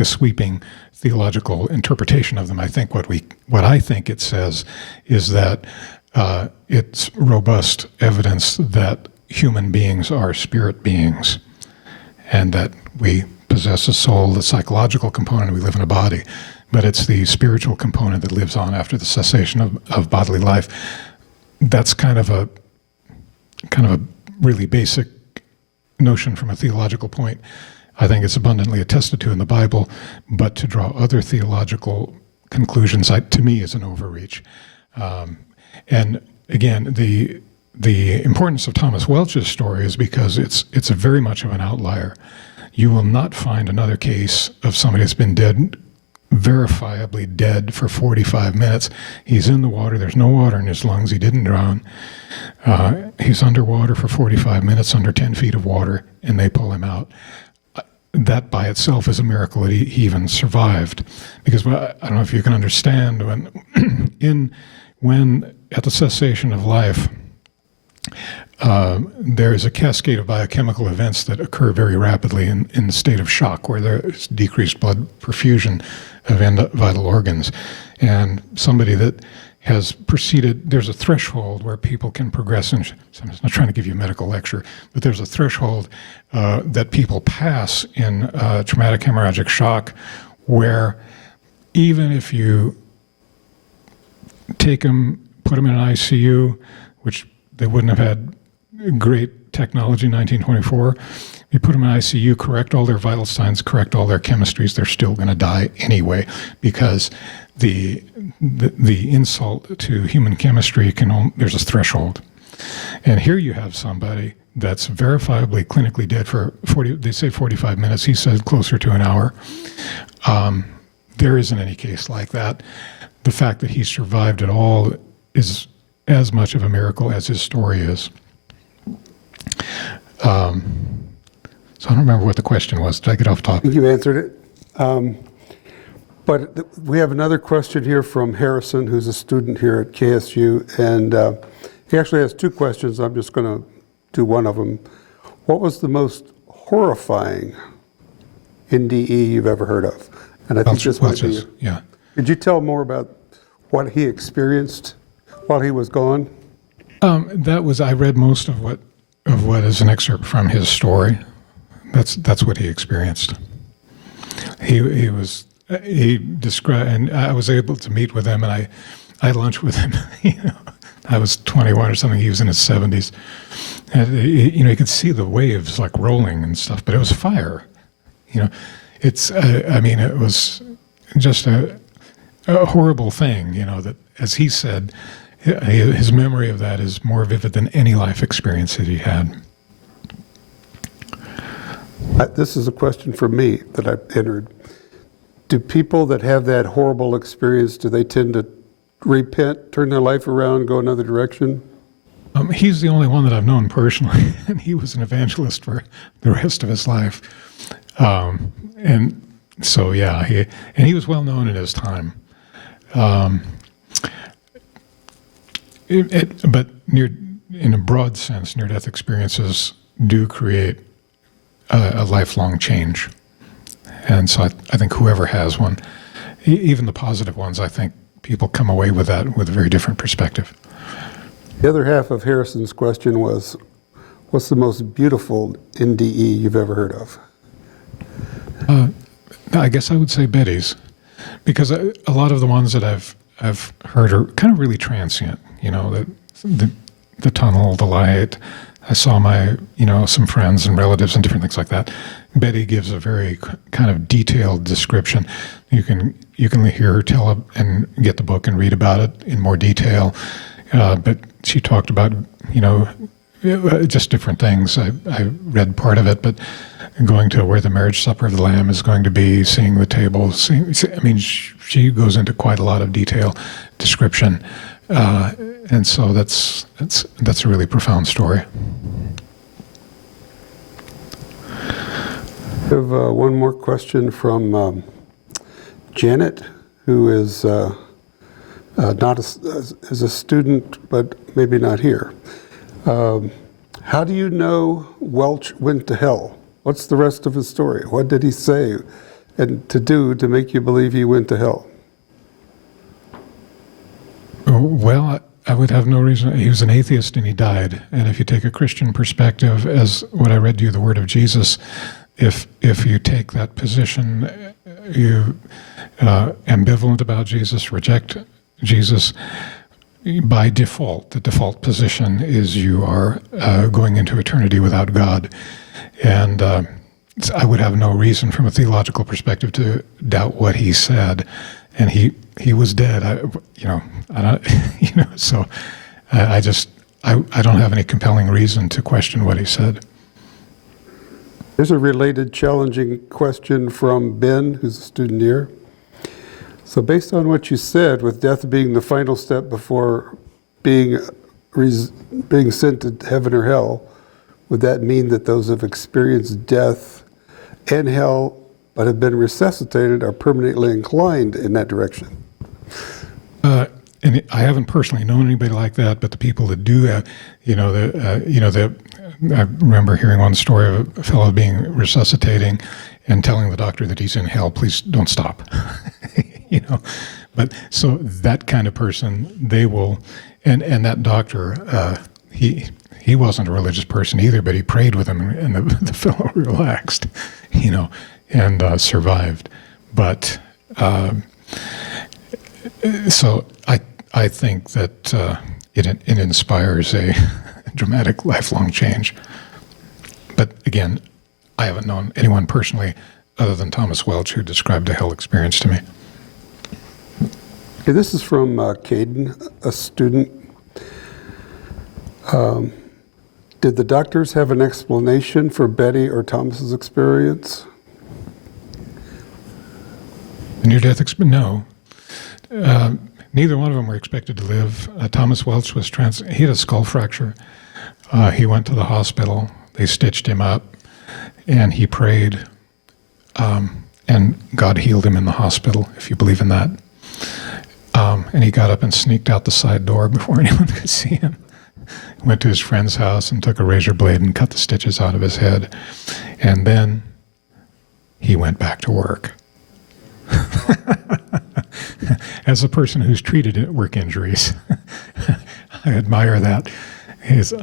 a sweeping theological interpretation of them. I think what I think it says is that it's robust evidence that human beings are spirit beings, and that we possess a soul, the psychological component, we live in a body, but it's the spiritual component that lives on after the cessation of bodily life. That's kind of a really basic notion from a theological point. I think it's abundantly attested to in the Bible, but to draw other theological conclusions, to me, is an overreach. And again, the importance of Thomas Welch's story is because it's a very much of an outlier. You will not find another case of somebody that's been dead, verifiably dead for 45 minutes. He's in the water. There's no water in his lungs. He didn't drown. He's underwater for 45 minutes, under 10 feet of water, and they pull him out. That by itself is a miracle that he even survived. Because I don't know if you can understand, when at the cessation of life, there is a cascade of biochemical events that occur very rapidly in the state of shock, where there's decreased blood perfusion of vital organs. And somebody that has proceeded. There's a threshold where people can progress, and so I'm not trying to give you a medical lecture, but there's a threshold that people pass in traumatic hemorrhagic shock where even if you take them, put them in an ICU, which they wouldn't have had great technology in 1924, you put them in ICU, correct all their vital signs, correct all their chemistries, they're still going to die anyway, because the insult to human chemistry there's a threshold. And here you have somebody that's verifiably clinically dead for 45 minutes. He said closer to an hour. There isn't any case like that. The fact that he survived at all is as much of a miracle as his story is. So I don't remember what the question was. Did I get off I topic? think you answered it. But we have another question here from Harrison, who's a student here at KSU, and he actually has two questions. I'm just going to do one of them. What was the most horrifying NDE you've ever heard of? And I think this might be you. Yeah. Could you tell more about what he experienced while he was gone? I read most of what is an excerpt from his story. That's what he experienced. He described, and I was able to meet with him, and I had lunch with him. I was 21 or something. He was in his 70s, and you could see the waves like rolling and stuff, but it was fire. It was just a horrible thing. That, as he said, his memory of that is more vivid than any life experience that he had. This is a question for me that I entered. Do people that have that horrible experience, do they tend to repent, turn their life around, go another direction? He's the only one that I've known personally, and he was an evangelist for the rest of his life. And so, yeah, he was well known in his time. But in a broad sense, near-death experiences do create a lifelong change. And so I think whoever has one, even the positive ones, I think people come away with that with a very different perspective. The other half of Harrison's question was, what's the most beautiful NDE you've ever heard of? I guess I would say Betty's, because a lot of the ones that I've heard are kind of really transient. The tunnel, the light. I saw some friends and relatives and different things like that. Betty gives a very kind of detailed description. You can hear her tell and get the book and read about it in more detail. But she talked about, just different things. I read part of it, but going to where the marriage supper of the Lamb is going to be, seeing the table. She goes into quite a lot of detail description. And so that's a really profound story. I have one more question from Janet, who is is a student, but maybe not here. How do you know Welch went to hell? What's the rest of his story? What did he say and to make you believe he went to hell? Well, I would have no reason. He was an atheist and he died. And if you take a Christian perspective, as what I read to you, the word of Jesus, if you take that position, you ambivalent about Jesus, reject Jesus, by default, the default position is you are going into eternity without God. And I would have no reason from a theological perspective to doubt what he said. And he was dead. So I don't have any compelling reason to question what he said. There's a related challenging question from Ben, who's a student here. So based on what you said, with death being the final step before being sent to heaven or hell, would that mean that those who have experienced death and hell but have been resuscitated are permanently inclined in that direction? And I haven't personally known anybody like that, but the people that do have, I remember hearing one story of a fellow being resuscitating and telling the doctor that he's in hell, please don't stop. But so that kind of person, they will, and that doctor, he wasn't a religious person either, but he prayed with him, and the fellow relaxed, and survived. But so I think that it inspires a dramatic lifelong change. But again, I haven't known anyone personally other than Thomas Welch who described a hell experience to me. Okay, this is from Caden, a student. Did the doctors have an explanation for Betty or Thomas's experience? Near-death experience? No. Neither one of them were expected to live. Thomas Welch was he had a skull fracture. He went to the hospital. They stitched him up, and he prayed, and God healed him in the hospital, if you believe in that. And he got up and sneaked out the side door before anyone could see him. Went to his friend's house and took a razor blade and cut the stitches out of his head. And then he went back to work. As a person who's treated work injuries, I admire that.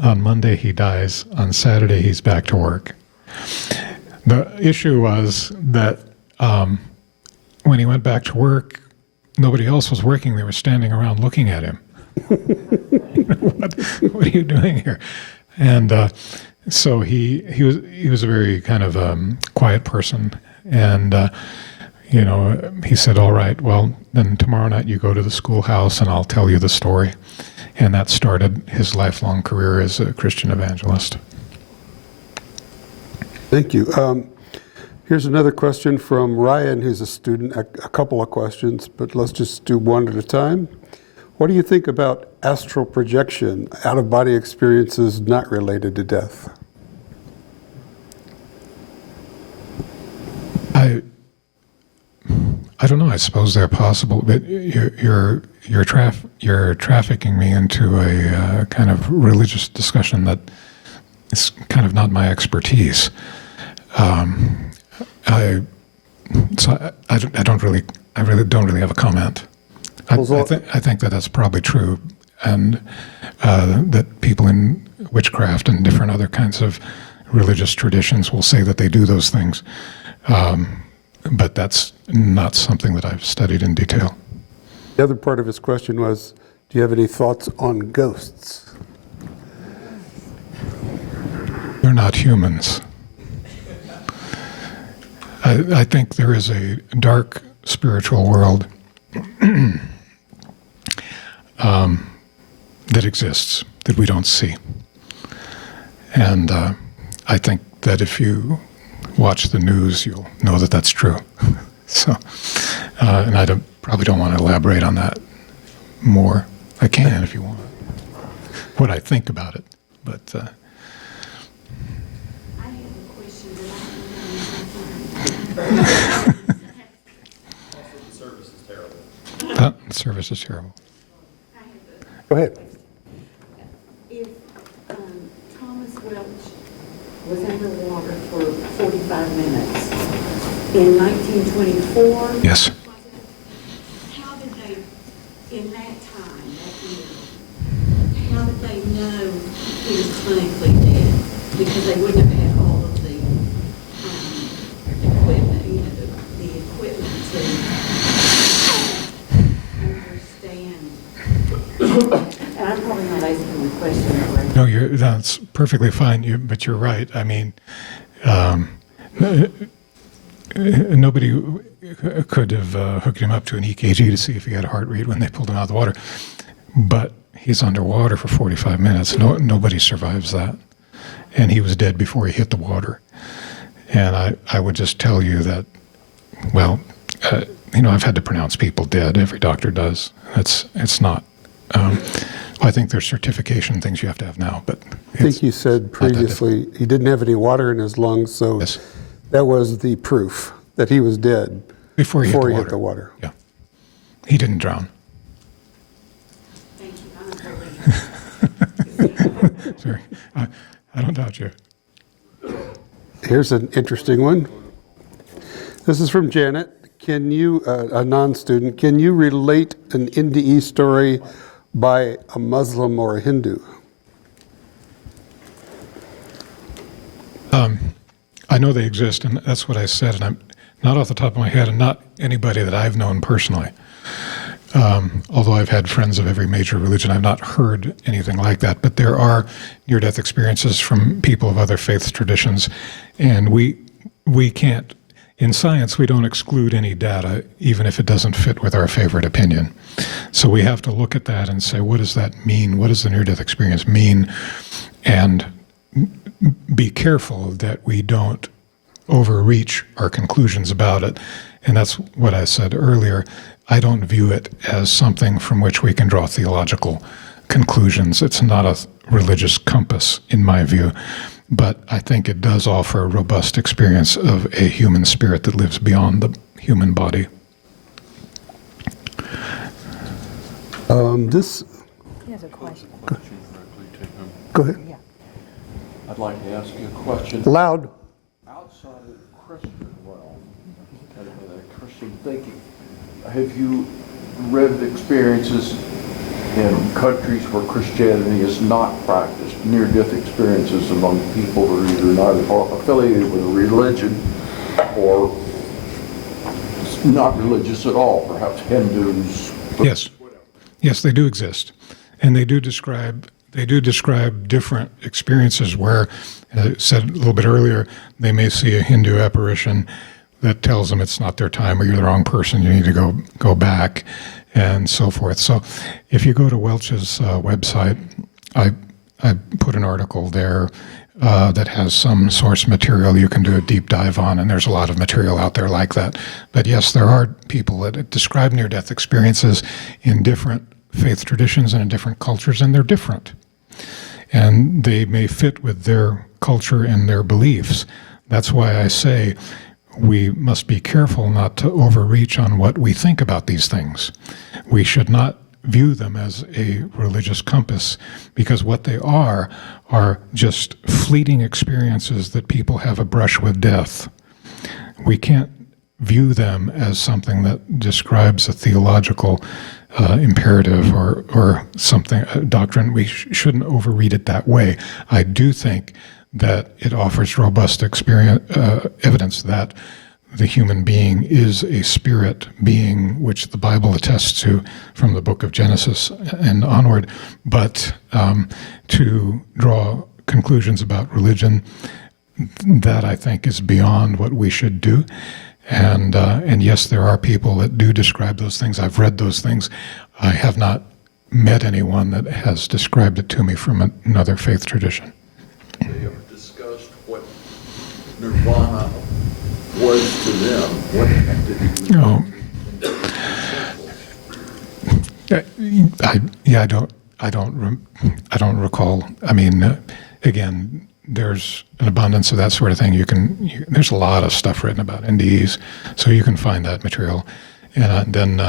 On Monday he dies, on Saturday he's back to work. The issue was that when he went back to work, nobody else was working. They were standing around looking at him. What are you doing here? And so he was a very kind of quiet person, and he said, "All right, well then tomorrow night you go to the schoolhouse and I'll tell you the story," and that started his lifelong career as a Christian evangelist. Thank you. Here's another question from Ryan, who's a student. A couple of questions, but let's just do one at a time. What do you think about astral projection, out-of-body experiences not related to death? I don't know. I suppose they're possible, but you're trafficking me into a kind of religious discussion that is kind of not my expertise. I really don't really have a comment. I think that that's probably true, and that people in witchcraft and different other kinds of religious traditions will say that they do those things, but that's not something that I've studied in detail. The other part of his question was, do you have any thoughts on ghosts? They're not humans. I think there is a dark spiritual world that exists that we don't see. And I think that if you watch the news, you'll know that that's true. So, and I probably don't want to elaborate on that more. I can if you want. What I think about it, but. I have a question that The service is terrible. That service is terrible. Go ahead. if Thomas Welch was underwater for 45 minutes in 1924, Yes. how did they, in that time, that year, how did they know he was clinically dead? Because they wouldn't have had all of the equipment, the equipment to understand. And I'm probably not asking the question right. No, that's perfectly fine. But you're right. I mean, nobody could have hooked him up to an EKG to see if he had a heart rate when they pulled him out of the water. But he's underwater for 45 minutes. Nobody survives that. And he was dead before he hit the water. And I would just tell you that, well, I've had to pronounce people dead. Every doctor does. It's not. I think there's certification things you have to have now, but I think you said previously he didn't have any water in his lungs, so yes. That was the proof that he was dead Before he hit the water. Yeah. He didn't drown. Thank you. I'm Sorry. I don't doubt you. Here's an interesting one. This is from Janet. can you, a non-student, can you relate an NDE story by a Muslim or a Hindu? I know they exist, and that's what I said, and I'm not off the top of my head, and not anybody that I've known personally. Although I've had friends of every major religion, I've not heard anything like that. But there are near-death experiences from people of other faith traditions, and we can't, in science, we don't exclude any data, even if it doesn't fit with our favorite opinion. So we have to look at that and say, what does that mean? What does the near-death experience mean? And be careful that we don't overreach our conclusions about it. And that's what I said earlier. I don't view it as something from which we can draw theological conclusions. It's not a religious compass, in my view. But I think it does offer a robust experience of a human spirit that lives beyond the human body. This, He has a question. go ahead. Yeah. I'd like to ask you a question. Loud. Outside of Christian realm and Christian thinking, have you read experiences in countries where Christianity is not practiced, near-death experiences among people who are either not affiliated with a religion or not religious at all, perhaps Hindus? Yes. Yes, they do exist. And they do describe different experiences where, as I said a little bit earlier, they may see a Hindu apparition that tells them it's not their time or you're the wrong person, you need to go back, and so forth. So if you go to Welch's website, I put an article there that has some source material you can do a deep dive on, and there's a lot of material out there like that. But yes, there are people that describe near-death experiences in different faith traditions and in different cultures, and they're different. And they may fit with their culture and their beliefs. That's why I say we must be careful not to overreach on what we think about these things. We should not view them as a religious compass, because what they are just fleeting experiences that people have a brush with death. We can't view them as something that describes a theological imperative or something, a doctrine. We shouldn't overread it that way. I do think that it offers robust evidence that the human being is a spirit being, which the Bible attests to from the book of Genesis and onward. But to draw conclusions about religion, that I think is beyond what we should do. And yes, there are people that do describe those things. I've read those things. I have not met anyone that has described it to me from another faith tradition. They have discussed what nirvana was to them, what entity Oh. I don't recall. I mean, again, there's an abundance of that sort of thing. There's a lot of stuff written about NDEs, so you can find that material. And then,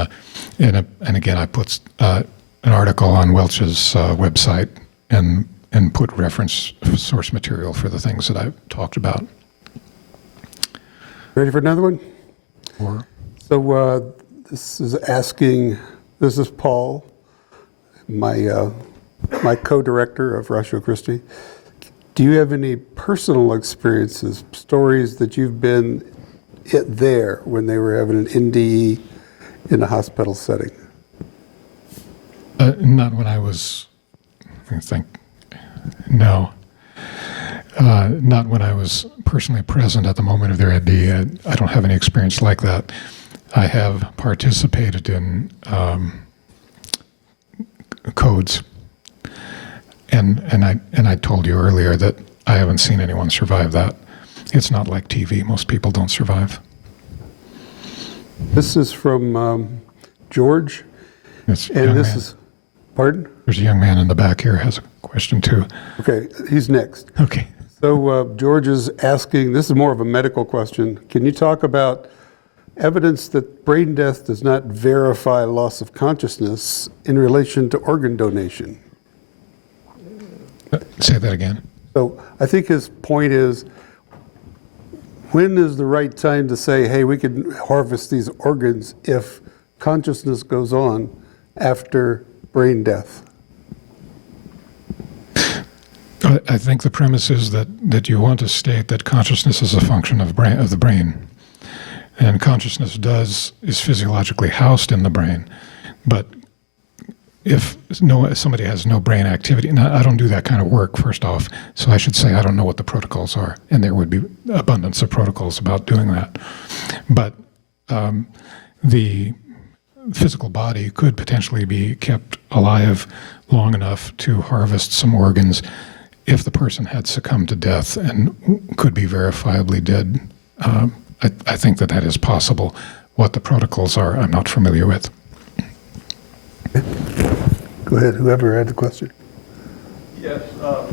and again, I put an article on Welch's website and put reference source material for the things that I've talked about. Ready for another one? Or So this is Paul, my co-director of Ratio Christi. Do you have any personal experiences, stories that you've been there when they were having an NDE in a hospital setting? not when I was, I think, no. Not when I was personally present at the moment of their NDE. I don't have any experience like that. I have participated in codes, and I told you earlier that I haven't seen anyone survive that. It's not like TV. Most people don't survive. This is from George, It's a and young this man. is, pardon? There's a young man in the back here who has a question too. Okay, he's next. Okay. So George is asking, this is more of a medical question. Can you talk about evidence that brain death does not verify loss of consciousness in relation to organ donation? Say that again. So I think his point is, when is the right time to say, hey, we can harvest these organs if consciousness goes on after brain death? I think the premise is that you want to state that consciousness is a function of the brain. And consciousness is physiologically housed in the brain. But if somebody has no brain activity, now I don't do that kind of work, first off, so I should say I don't know what the protocols are, and there would be abundance of protocols about doing that. But the physical body could potentially be kept alive long enough to harvest some organs if the person had succumbed to death and could be verifiably dead. I think that is possible. What the protocols are, I'm not familiar with. Go ahead, whoever had the question. Yes, I'm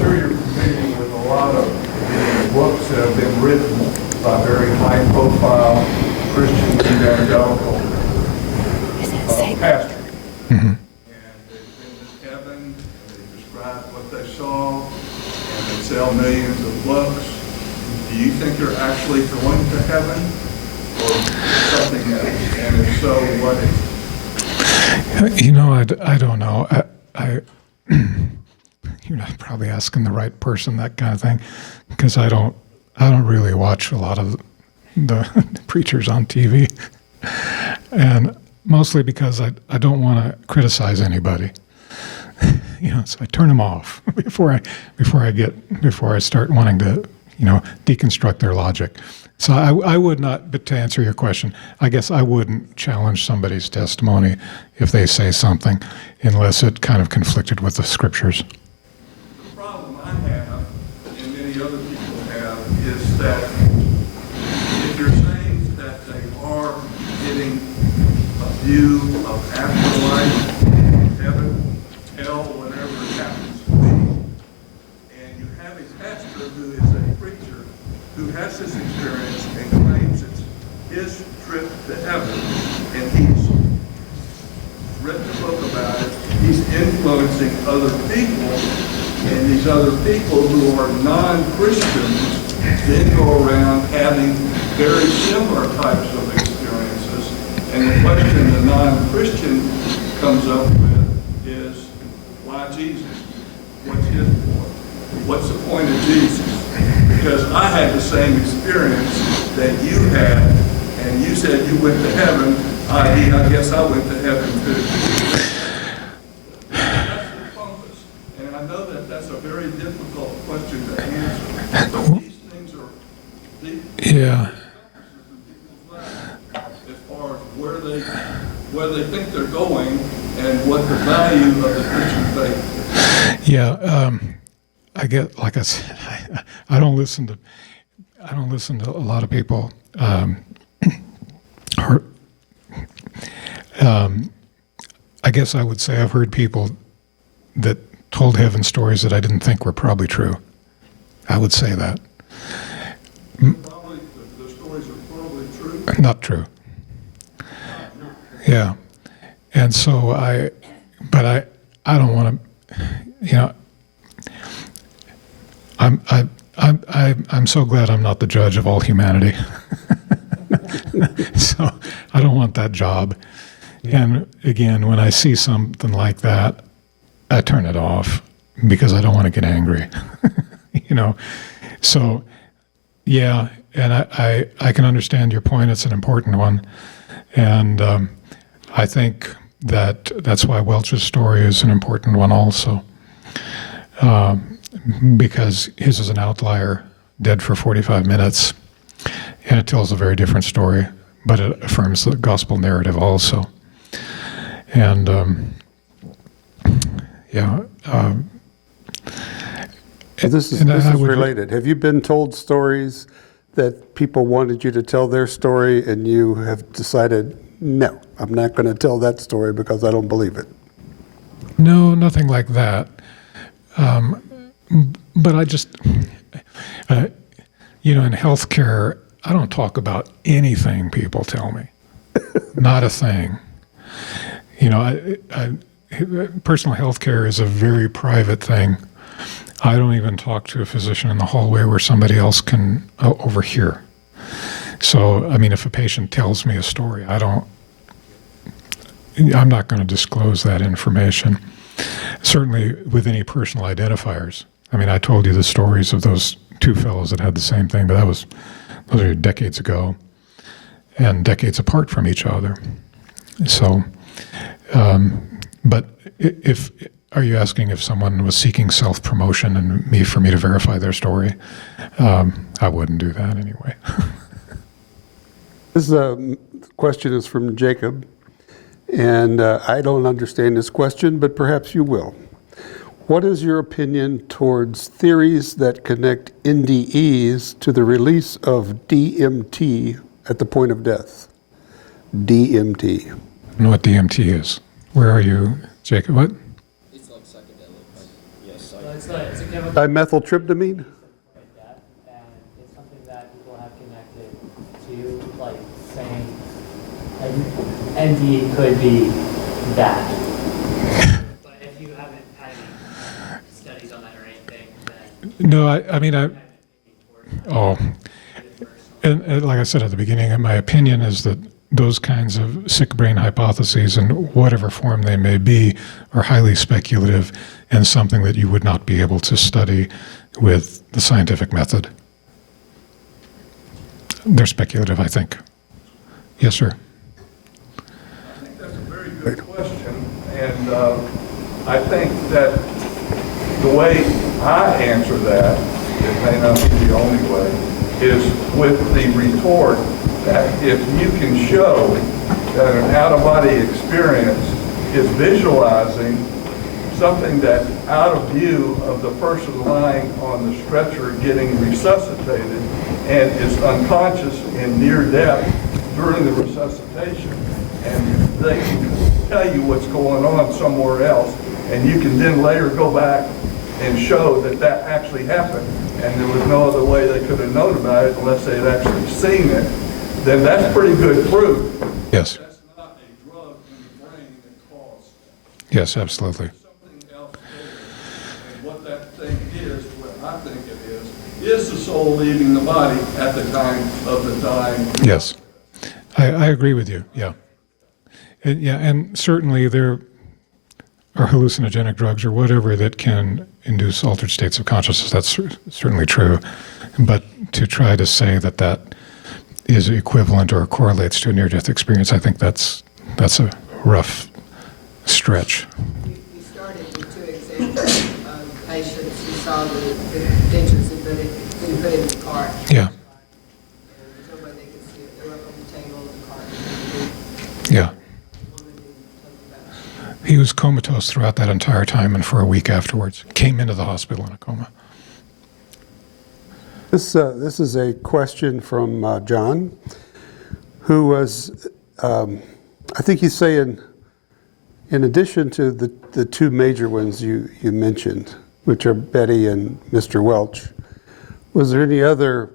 sure you're familiar with a lot of the books that have been written by very high-profile Christian evangelical pastors. Mm-hmm. And they've been in heaven, and they describe what they saw, and they sell millions of books. Do you think they're actually going to heaven, or something else? And if so, what is it? I don't know. You're not probably asking the right person that kind of thing, because I don't really watch a lot of the preachers on TV, and mostly because I don't want to criticize anybody. So I turn them off before I start wanting to deconstruct their logic. So I would not, but to answer your question, I guess I wouldn't challenge somebody's testimony if they say something unless it kind of conflicted with the scriptures. The problem I have, and many other people have, is that if you're saying that they are getting a view of afterlife, heaven, hell, whatever it happens to be, and you have a pastor who is a preacher who has this experience and claims it's his trip to heaven, and he's written a book about it, he's influencing other people, and these other people who are non-Christians then go around having very similar types of experiences, and the question the non-Christian comes up with is, why Jesus? What's his point? What's the point of Jesus? Because I had the same experience that you had, and you said you went to heaven, i.e., I guess I went to heaven too. That's the focus. And I know that that's a very difficult question to answer. But these things are deep. Yeah. As far as where they think they're going and what the value of the Christian faith is. Yeah. I get, like I said, I don't listen to a lot of people. I guess I would say I've heard people that told heaven stories that I didn't think were probably true. I would say that. Probably the stories are probably true. Not true. Yeah. And so I don't want to, I'm so glad I'm not the judge of all humanity. So I don't want that job. And again, when I see something like that, I turn it off because I don't want to get angry. So yeah, and I can understand your point. It's an important one. And I think that's why Welch's story is an important one also. Because his is an outlier, dead for 45 minutes, and it tells a very different story, but it affirms the gospel narrative also. And This is related. Have you been told stories that people wanted you to tell their story and you have decided, no, I'm not going to tell that story because I don't believe it? No, nothing like that. But I just, in healthcare, I don't talk about anything people tell me. Not a thing. Personal healthcare is a very private thing. I don't even talk to a physician in the hallway where somebody else can overhear. So, I mean, if a patient tells me a story, I'm not going to disclose that information. Certainly with any personal identifiers. I mean, I told you the stories of those two fellows that had the same thing, but those are decades ago and decades apart from each other. So, but are you asking if someone was seeking self-promotion and for me to verify their story? I wouldn't do that anyway. This question is from Jacob, and I don't understand this question, but perhaps you will. What is your opinion towards theories that connect NDEs to the release of DMT at the point of death? DMT. I don't know what DMT is. Where are you, Jacob? What? It's like psychedelic. Yes, It's a chemical Dimethyltryptamine? like that, and it's something that people have connected to, like saying like ND could be that. But if you haven't had any studies on that or anything, then No, and like I said at the beginning, my opinion is that those kinds of sick brain hypotheses, in whatever form they may be, are highly speculative and something that you would not be able to study with the scientific method. They're speculative, I think. Yes, sir. I think that's a very good question, and I think that the way I answer that, it may not be the only way, is with the retort that if you can show that an out-of-body experience is visualizing something that's out of view of the person lying on the stretcher getting resuscitated and is unconscious in near death during the resuscitation, and they can tell you what's going on somewhere else, and you can then later go back and show that that actually happened, and there was no other way they could have known about it unless they had actually seen it, then that's pretty good proof. Yes. That's not a drug in the brain that caused Yes, absolutely. something else. And what that thing is, what I think it is the soul leaving the body at the time of the dying. Yes. I agree with you, yeah. And certainly there are hallucinogenic drugs or whatever that can induce altered states of consciousness. That's certainly true. But to try to say that that is equivalent or correlates to a near-death experience, I think that's a rough stretch. You started with two examples of patients who saw the dentures and put it in the cart. Yeah, There's no way they could see it. They were up on the table of the cart. yeah. The woman didn't talk about it. He was comatose throughout that entire time and for a week afterwards. Came into the hospital in a coma. This is a question from John, who was, I think he's saying, in addition to the two major ones you mentioned, which are Betty and Mr. Welch, was there any other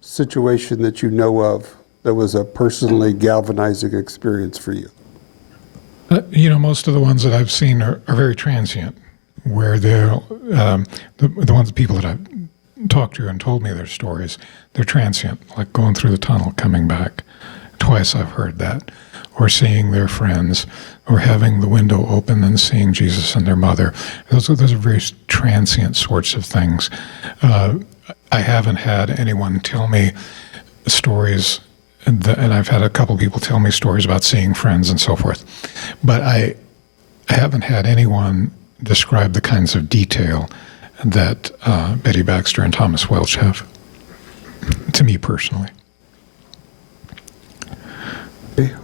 situation that you know of that was a personally galvanizing experience for you? Most of the ones that I've seen are very transient, where they're, the ones, people that I've talked to and told me their stories, they're transient, like going through the tunnel, coming back. Twice I've heard that. Or seeing their friends, or having the window open and seeing Jesus and their mother. Those are very transient sorts of things. I haven't had anyone tell me stories, and I've had a couple people tell me stories about seeing friends and so forth. But I haven't had anyone describe the kinds of detail that Betty Baxter and Thomas Welch have, to me personally.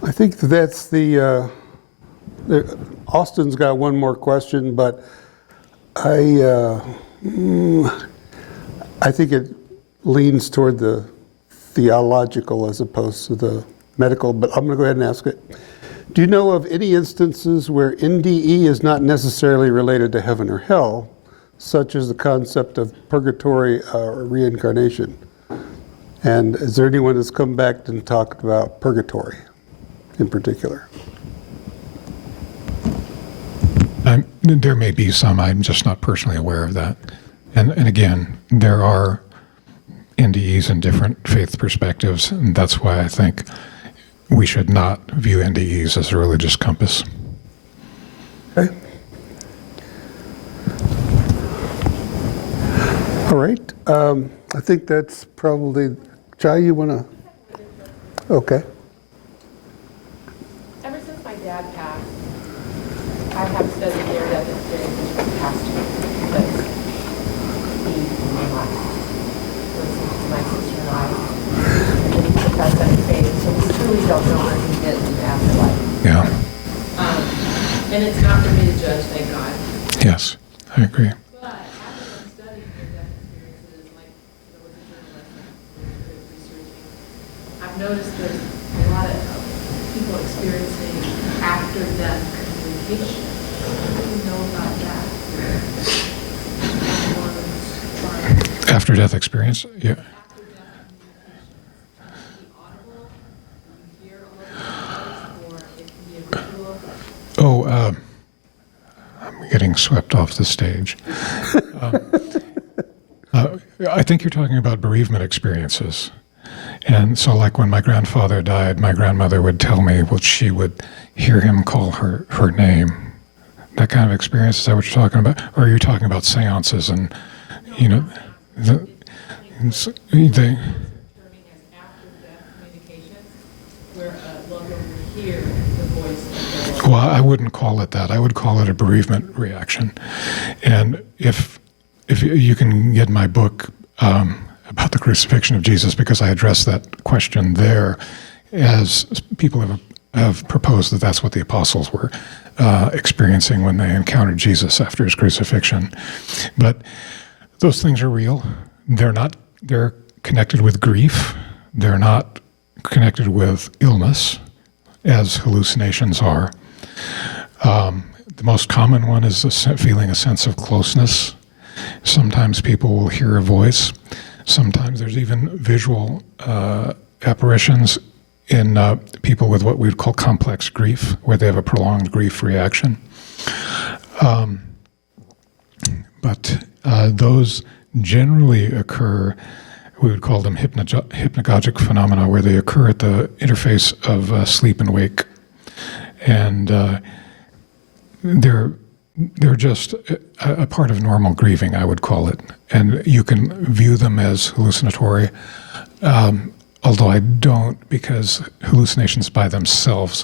I think that's Austin's got one more question, but I think it leans toward the theological as opposed to the medical, but I'm going to go ahead and ask it. Do you know of any instances where NDE is not necessarily related to heaven or hell, such as the concept of purgatory or reincarnation? And is there anyone that's come back and talked about purgatory in particular? There may be some, I'm just not personally aware of that. And again, there are NDEs in different faith perspectives, and that's why I think we should not view NDEs as a religious compass. Okay. All right. I think that's probably, Chai, you want to? Okay. Ever since my dad passed, I have studied near death experiences for the past 2 years. But he listened to my sister and I, and he professed that faith, so we truly don't know where he is in the afterlife. Yeah. And it's not for me to judge, thank God. Yes, I agree. But after I'm studying near-death experiences, like there was a journalist researching, I've noticed there's a lot of people experiencing after-death communication. What do you know about that? After-death experience? Yeah. After-death communication. Is it audible? Do you hear all of the voice, or it can be a visual? Oh, I'm getting swept off the stage. I think you're talking about bereavement experiences. And so like when my grandfather died, my grandmother would tell me, well, she would hear him call her name. That kind of experience, is that what you're talking about? Or are you talking about seances and, you know, the Terming as after-death communication, where a loved one will hear the voice of their loved one. well, I wouldn't call it that. I would call it a bereavement reaction. And if you can get my book about the crucifixion of Jesus, because I address that question there, as people have proposed that that's what the apostles were experiencing when they encountered Jesus after his crucifixion. But those things are real. They're connected with grief. They're not connected with illness, as hallucinations are. The most common one is feeling a sense of closeness. Sometimes people will hear a voice. Sometimes there's even visual apparitions in people with what we would call complex grief, where they have a prolonged grief reaction. But those generally occur, we would call them hypnagogic phenomena, where they occur at the interface of sleep and wake. And they're just a part of normal grieving, I would call it. And you can view them as hallucinatory, although I don't, because hallucinations by themselves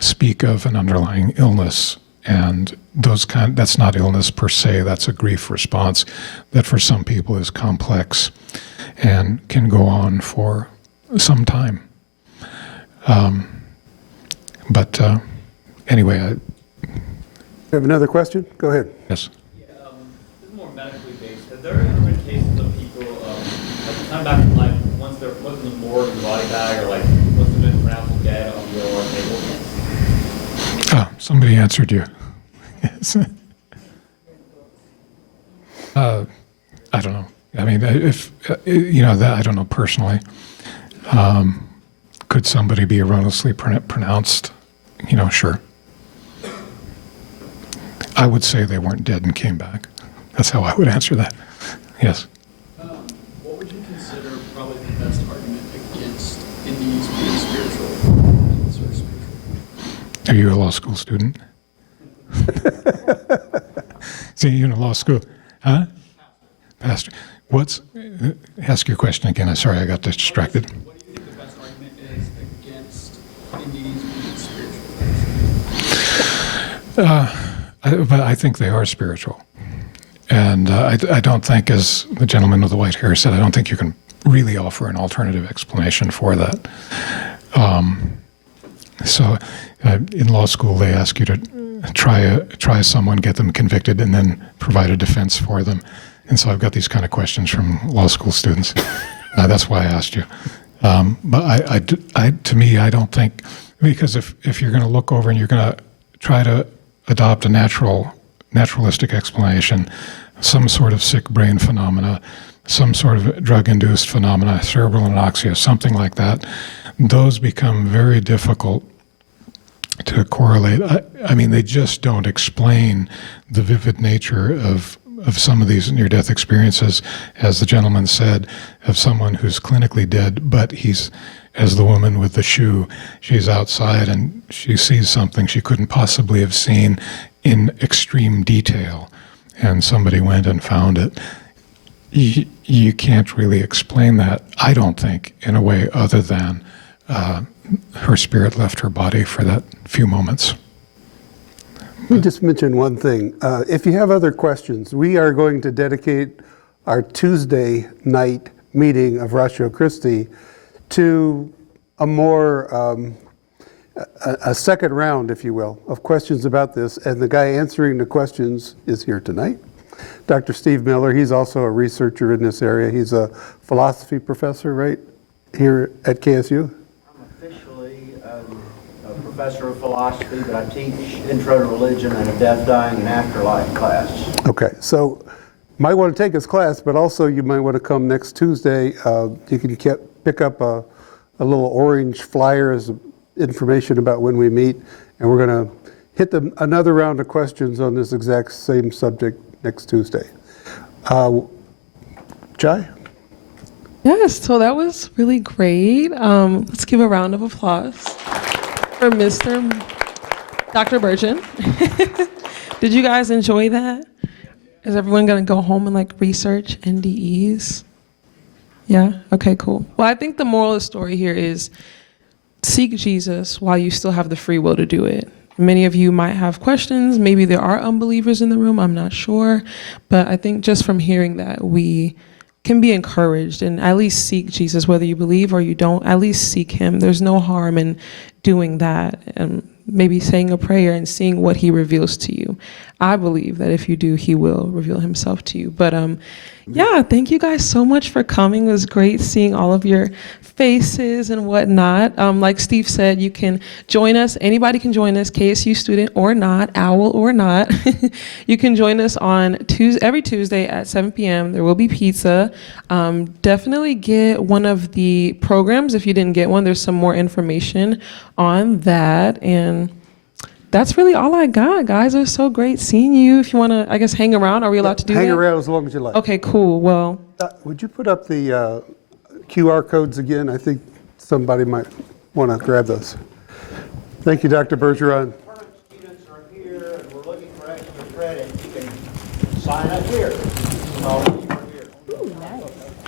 speak of an underlying illness. And that's not illness per se, that's a grief response that for some people is complex and can go on for some time. Anyway, You have another question? Go ahead. yes. Yeah, this is more medically based. Have there ever been cases of people like come back to life once they're put in the morgue in the body bag, or like once they've been pronounced dead on the OR table? Oh, somebody answered you. Yes. I don't know. I mean, if that I don't know personally. Could somebody be erroneously pronounced? Sure. I would say they weren't dead and came back. That's how I would answer that. Yes. What would you consider probably the best argument against Indies being spiritual and sort of spiritual? Are you a law school student? See, you're in a law school. Huh? Pastor. Ask your question again. I'm sorry, I got distracted. What do you think the best argument is against Indies being spiritual? But I think they are spiritual. And I don't think, as the gentleman with the white hair said, I don't think you can really offer an alternative explanation for that. In law school, they ask you to try someone, get them convicted, and then provide a defense for them. And so I've got these kind of questions from law school students. That's why I asked you. But to me, I don't think, because if you're going to look over and you're going to try to adopt a naturalistic explanation, some sort of sick brain phenomena, some sort of drug-induced phenomena, cerebral anoxia, something like that, those become very difficult to correlate. I mean, they just don't explain the vivid nature of some of these near-death experiences, as the gentleman said, of someone who's clinically dead, but he's, as the woman with the shoe, she's outside and she sees something she couldn't possibly have seen in extreme detail, and somebody went and found it. You can't really explain that, I don't think, in a way other than her spirit left her body for that few moments. Let me just mention one thing. If you have other questions, we are going to dedicate our Tuesday night meeting of Ratio Christi to a more, a second round, if you will, of questions about this. And the guy answering the questions is here tonight, Dr. Steve Miller. He's also a researcher in this area. He's a philosophy professor, right, here at KSU? I'm officially a professor of philosophy, but I teach intro to religion and a death, dying, and afterlife class. Okay, so might want to take his class, but also you might want to come next Tuesday. You can pick up a little orange flyer as information about when we meet, and we're going to hit another round of questions on this exact same subject next Tuesday. Chai? Yes, so that was really great. Let's give a round of applause for Mr. Dr. Bergeron. Did you guys enjoy that? Is everyone going to go home and like research NDEs? Yeah? Okay, cool. Well, I think the moral of the story here is seek Jesus while you still have the free will to do it. Many of you might have questions. Maybe there are unbelievers in the room. I'm not sure. But I think just from hearing that, we can be encouraged and at least seek Jesus, whether you believe or you don't, at least seek him. There's no harm in doing that and maybe saying a prayer and seeing what he reveals to you. I believe that if you do, he will reveal himself to you. But yeah, thank you guys so much for coming. It was great seeing all of your faces and whatnot. Like Steve said, you can join us. Anybody can join us, KSU student or not, owl or not. You can join us on every Tuesday at 7 p.m. There will be pizza. Definitely get one of the programs. If you didn't get one, there's some more information on that. And that's really all I got, guys. It was so great seeing you. If you want to, I guess, hang around. Are we allowed to do that? Hang around as long as you like. Okay, cool. Well, would you put up the QR codes again? I think somebody might want to grab those. Thank you, Dr. Bergeron. Current students are here, and we're looking for extra credit. You can sign up here.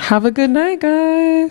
have a good night, guys.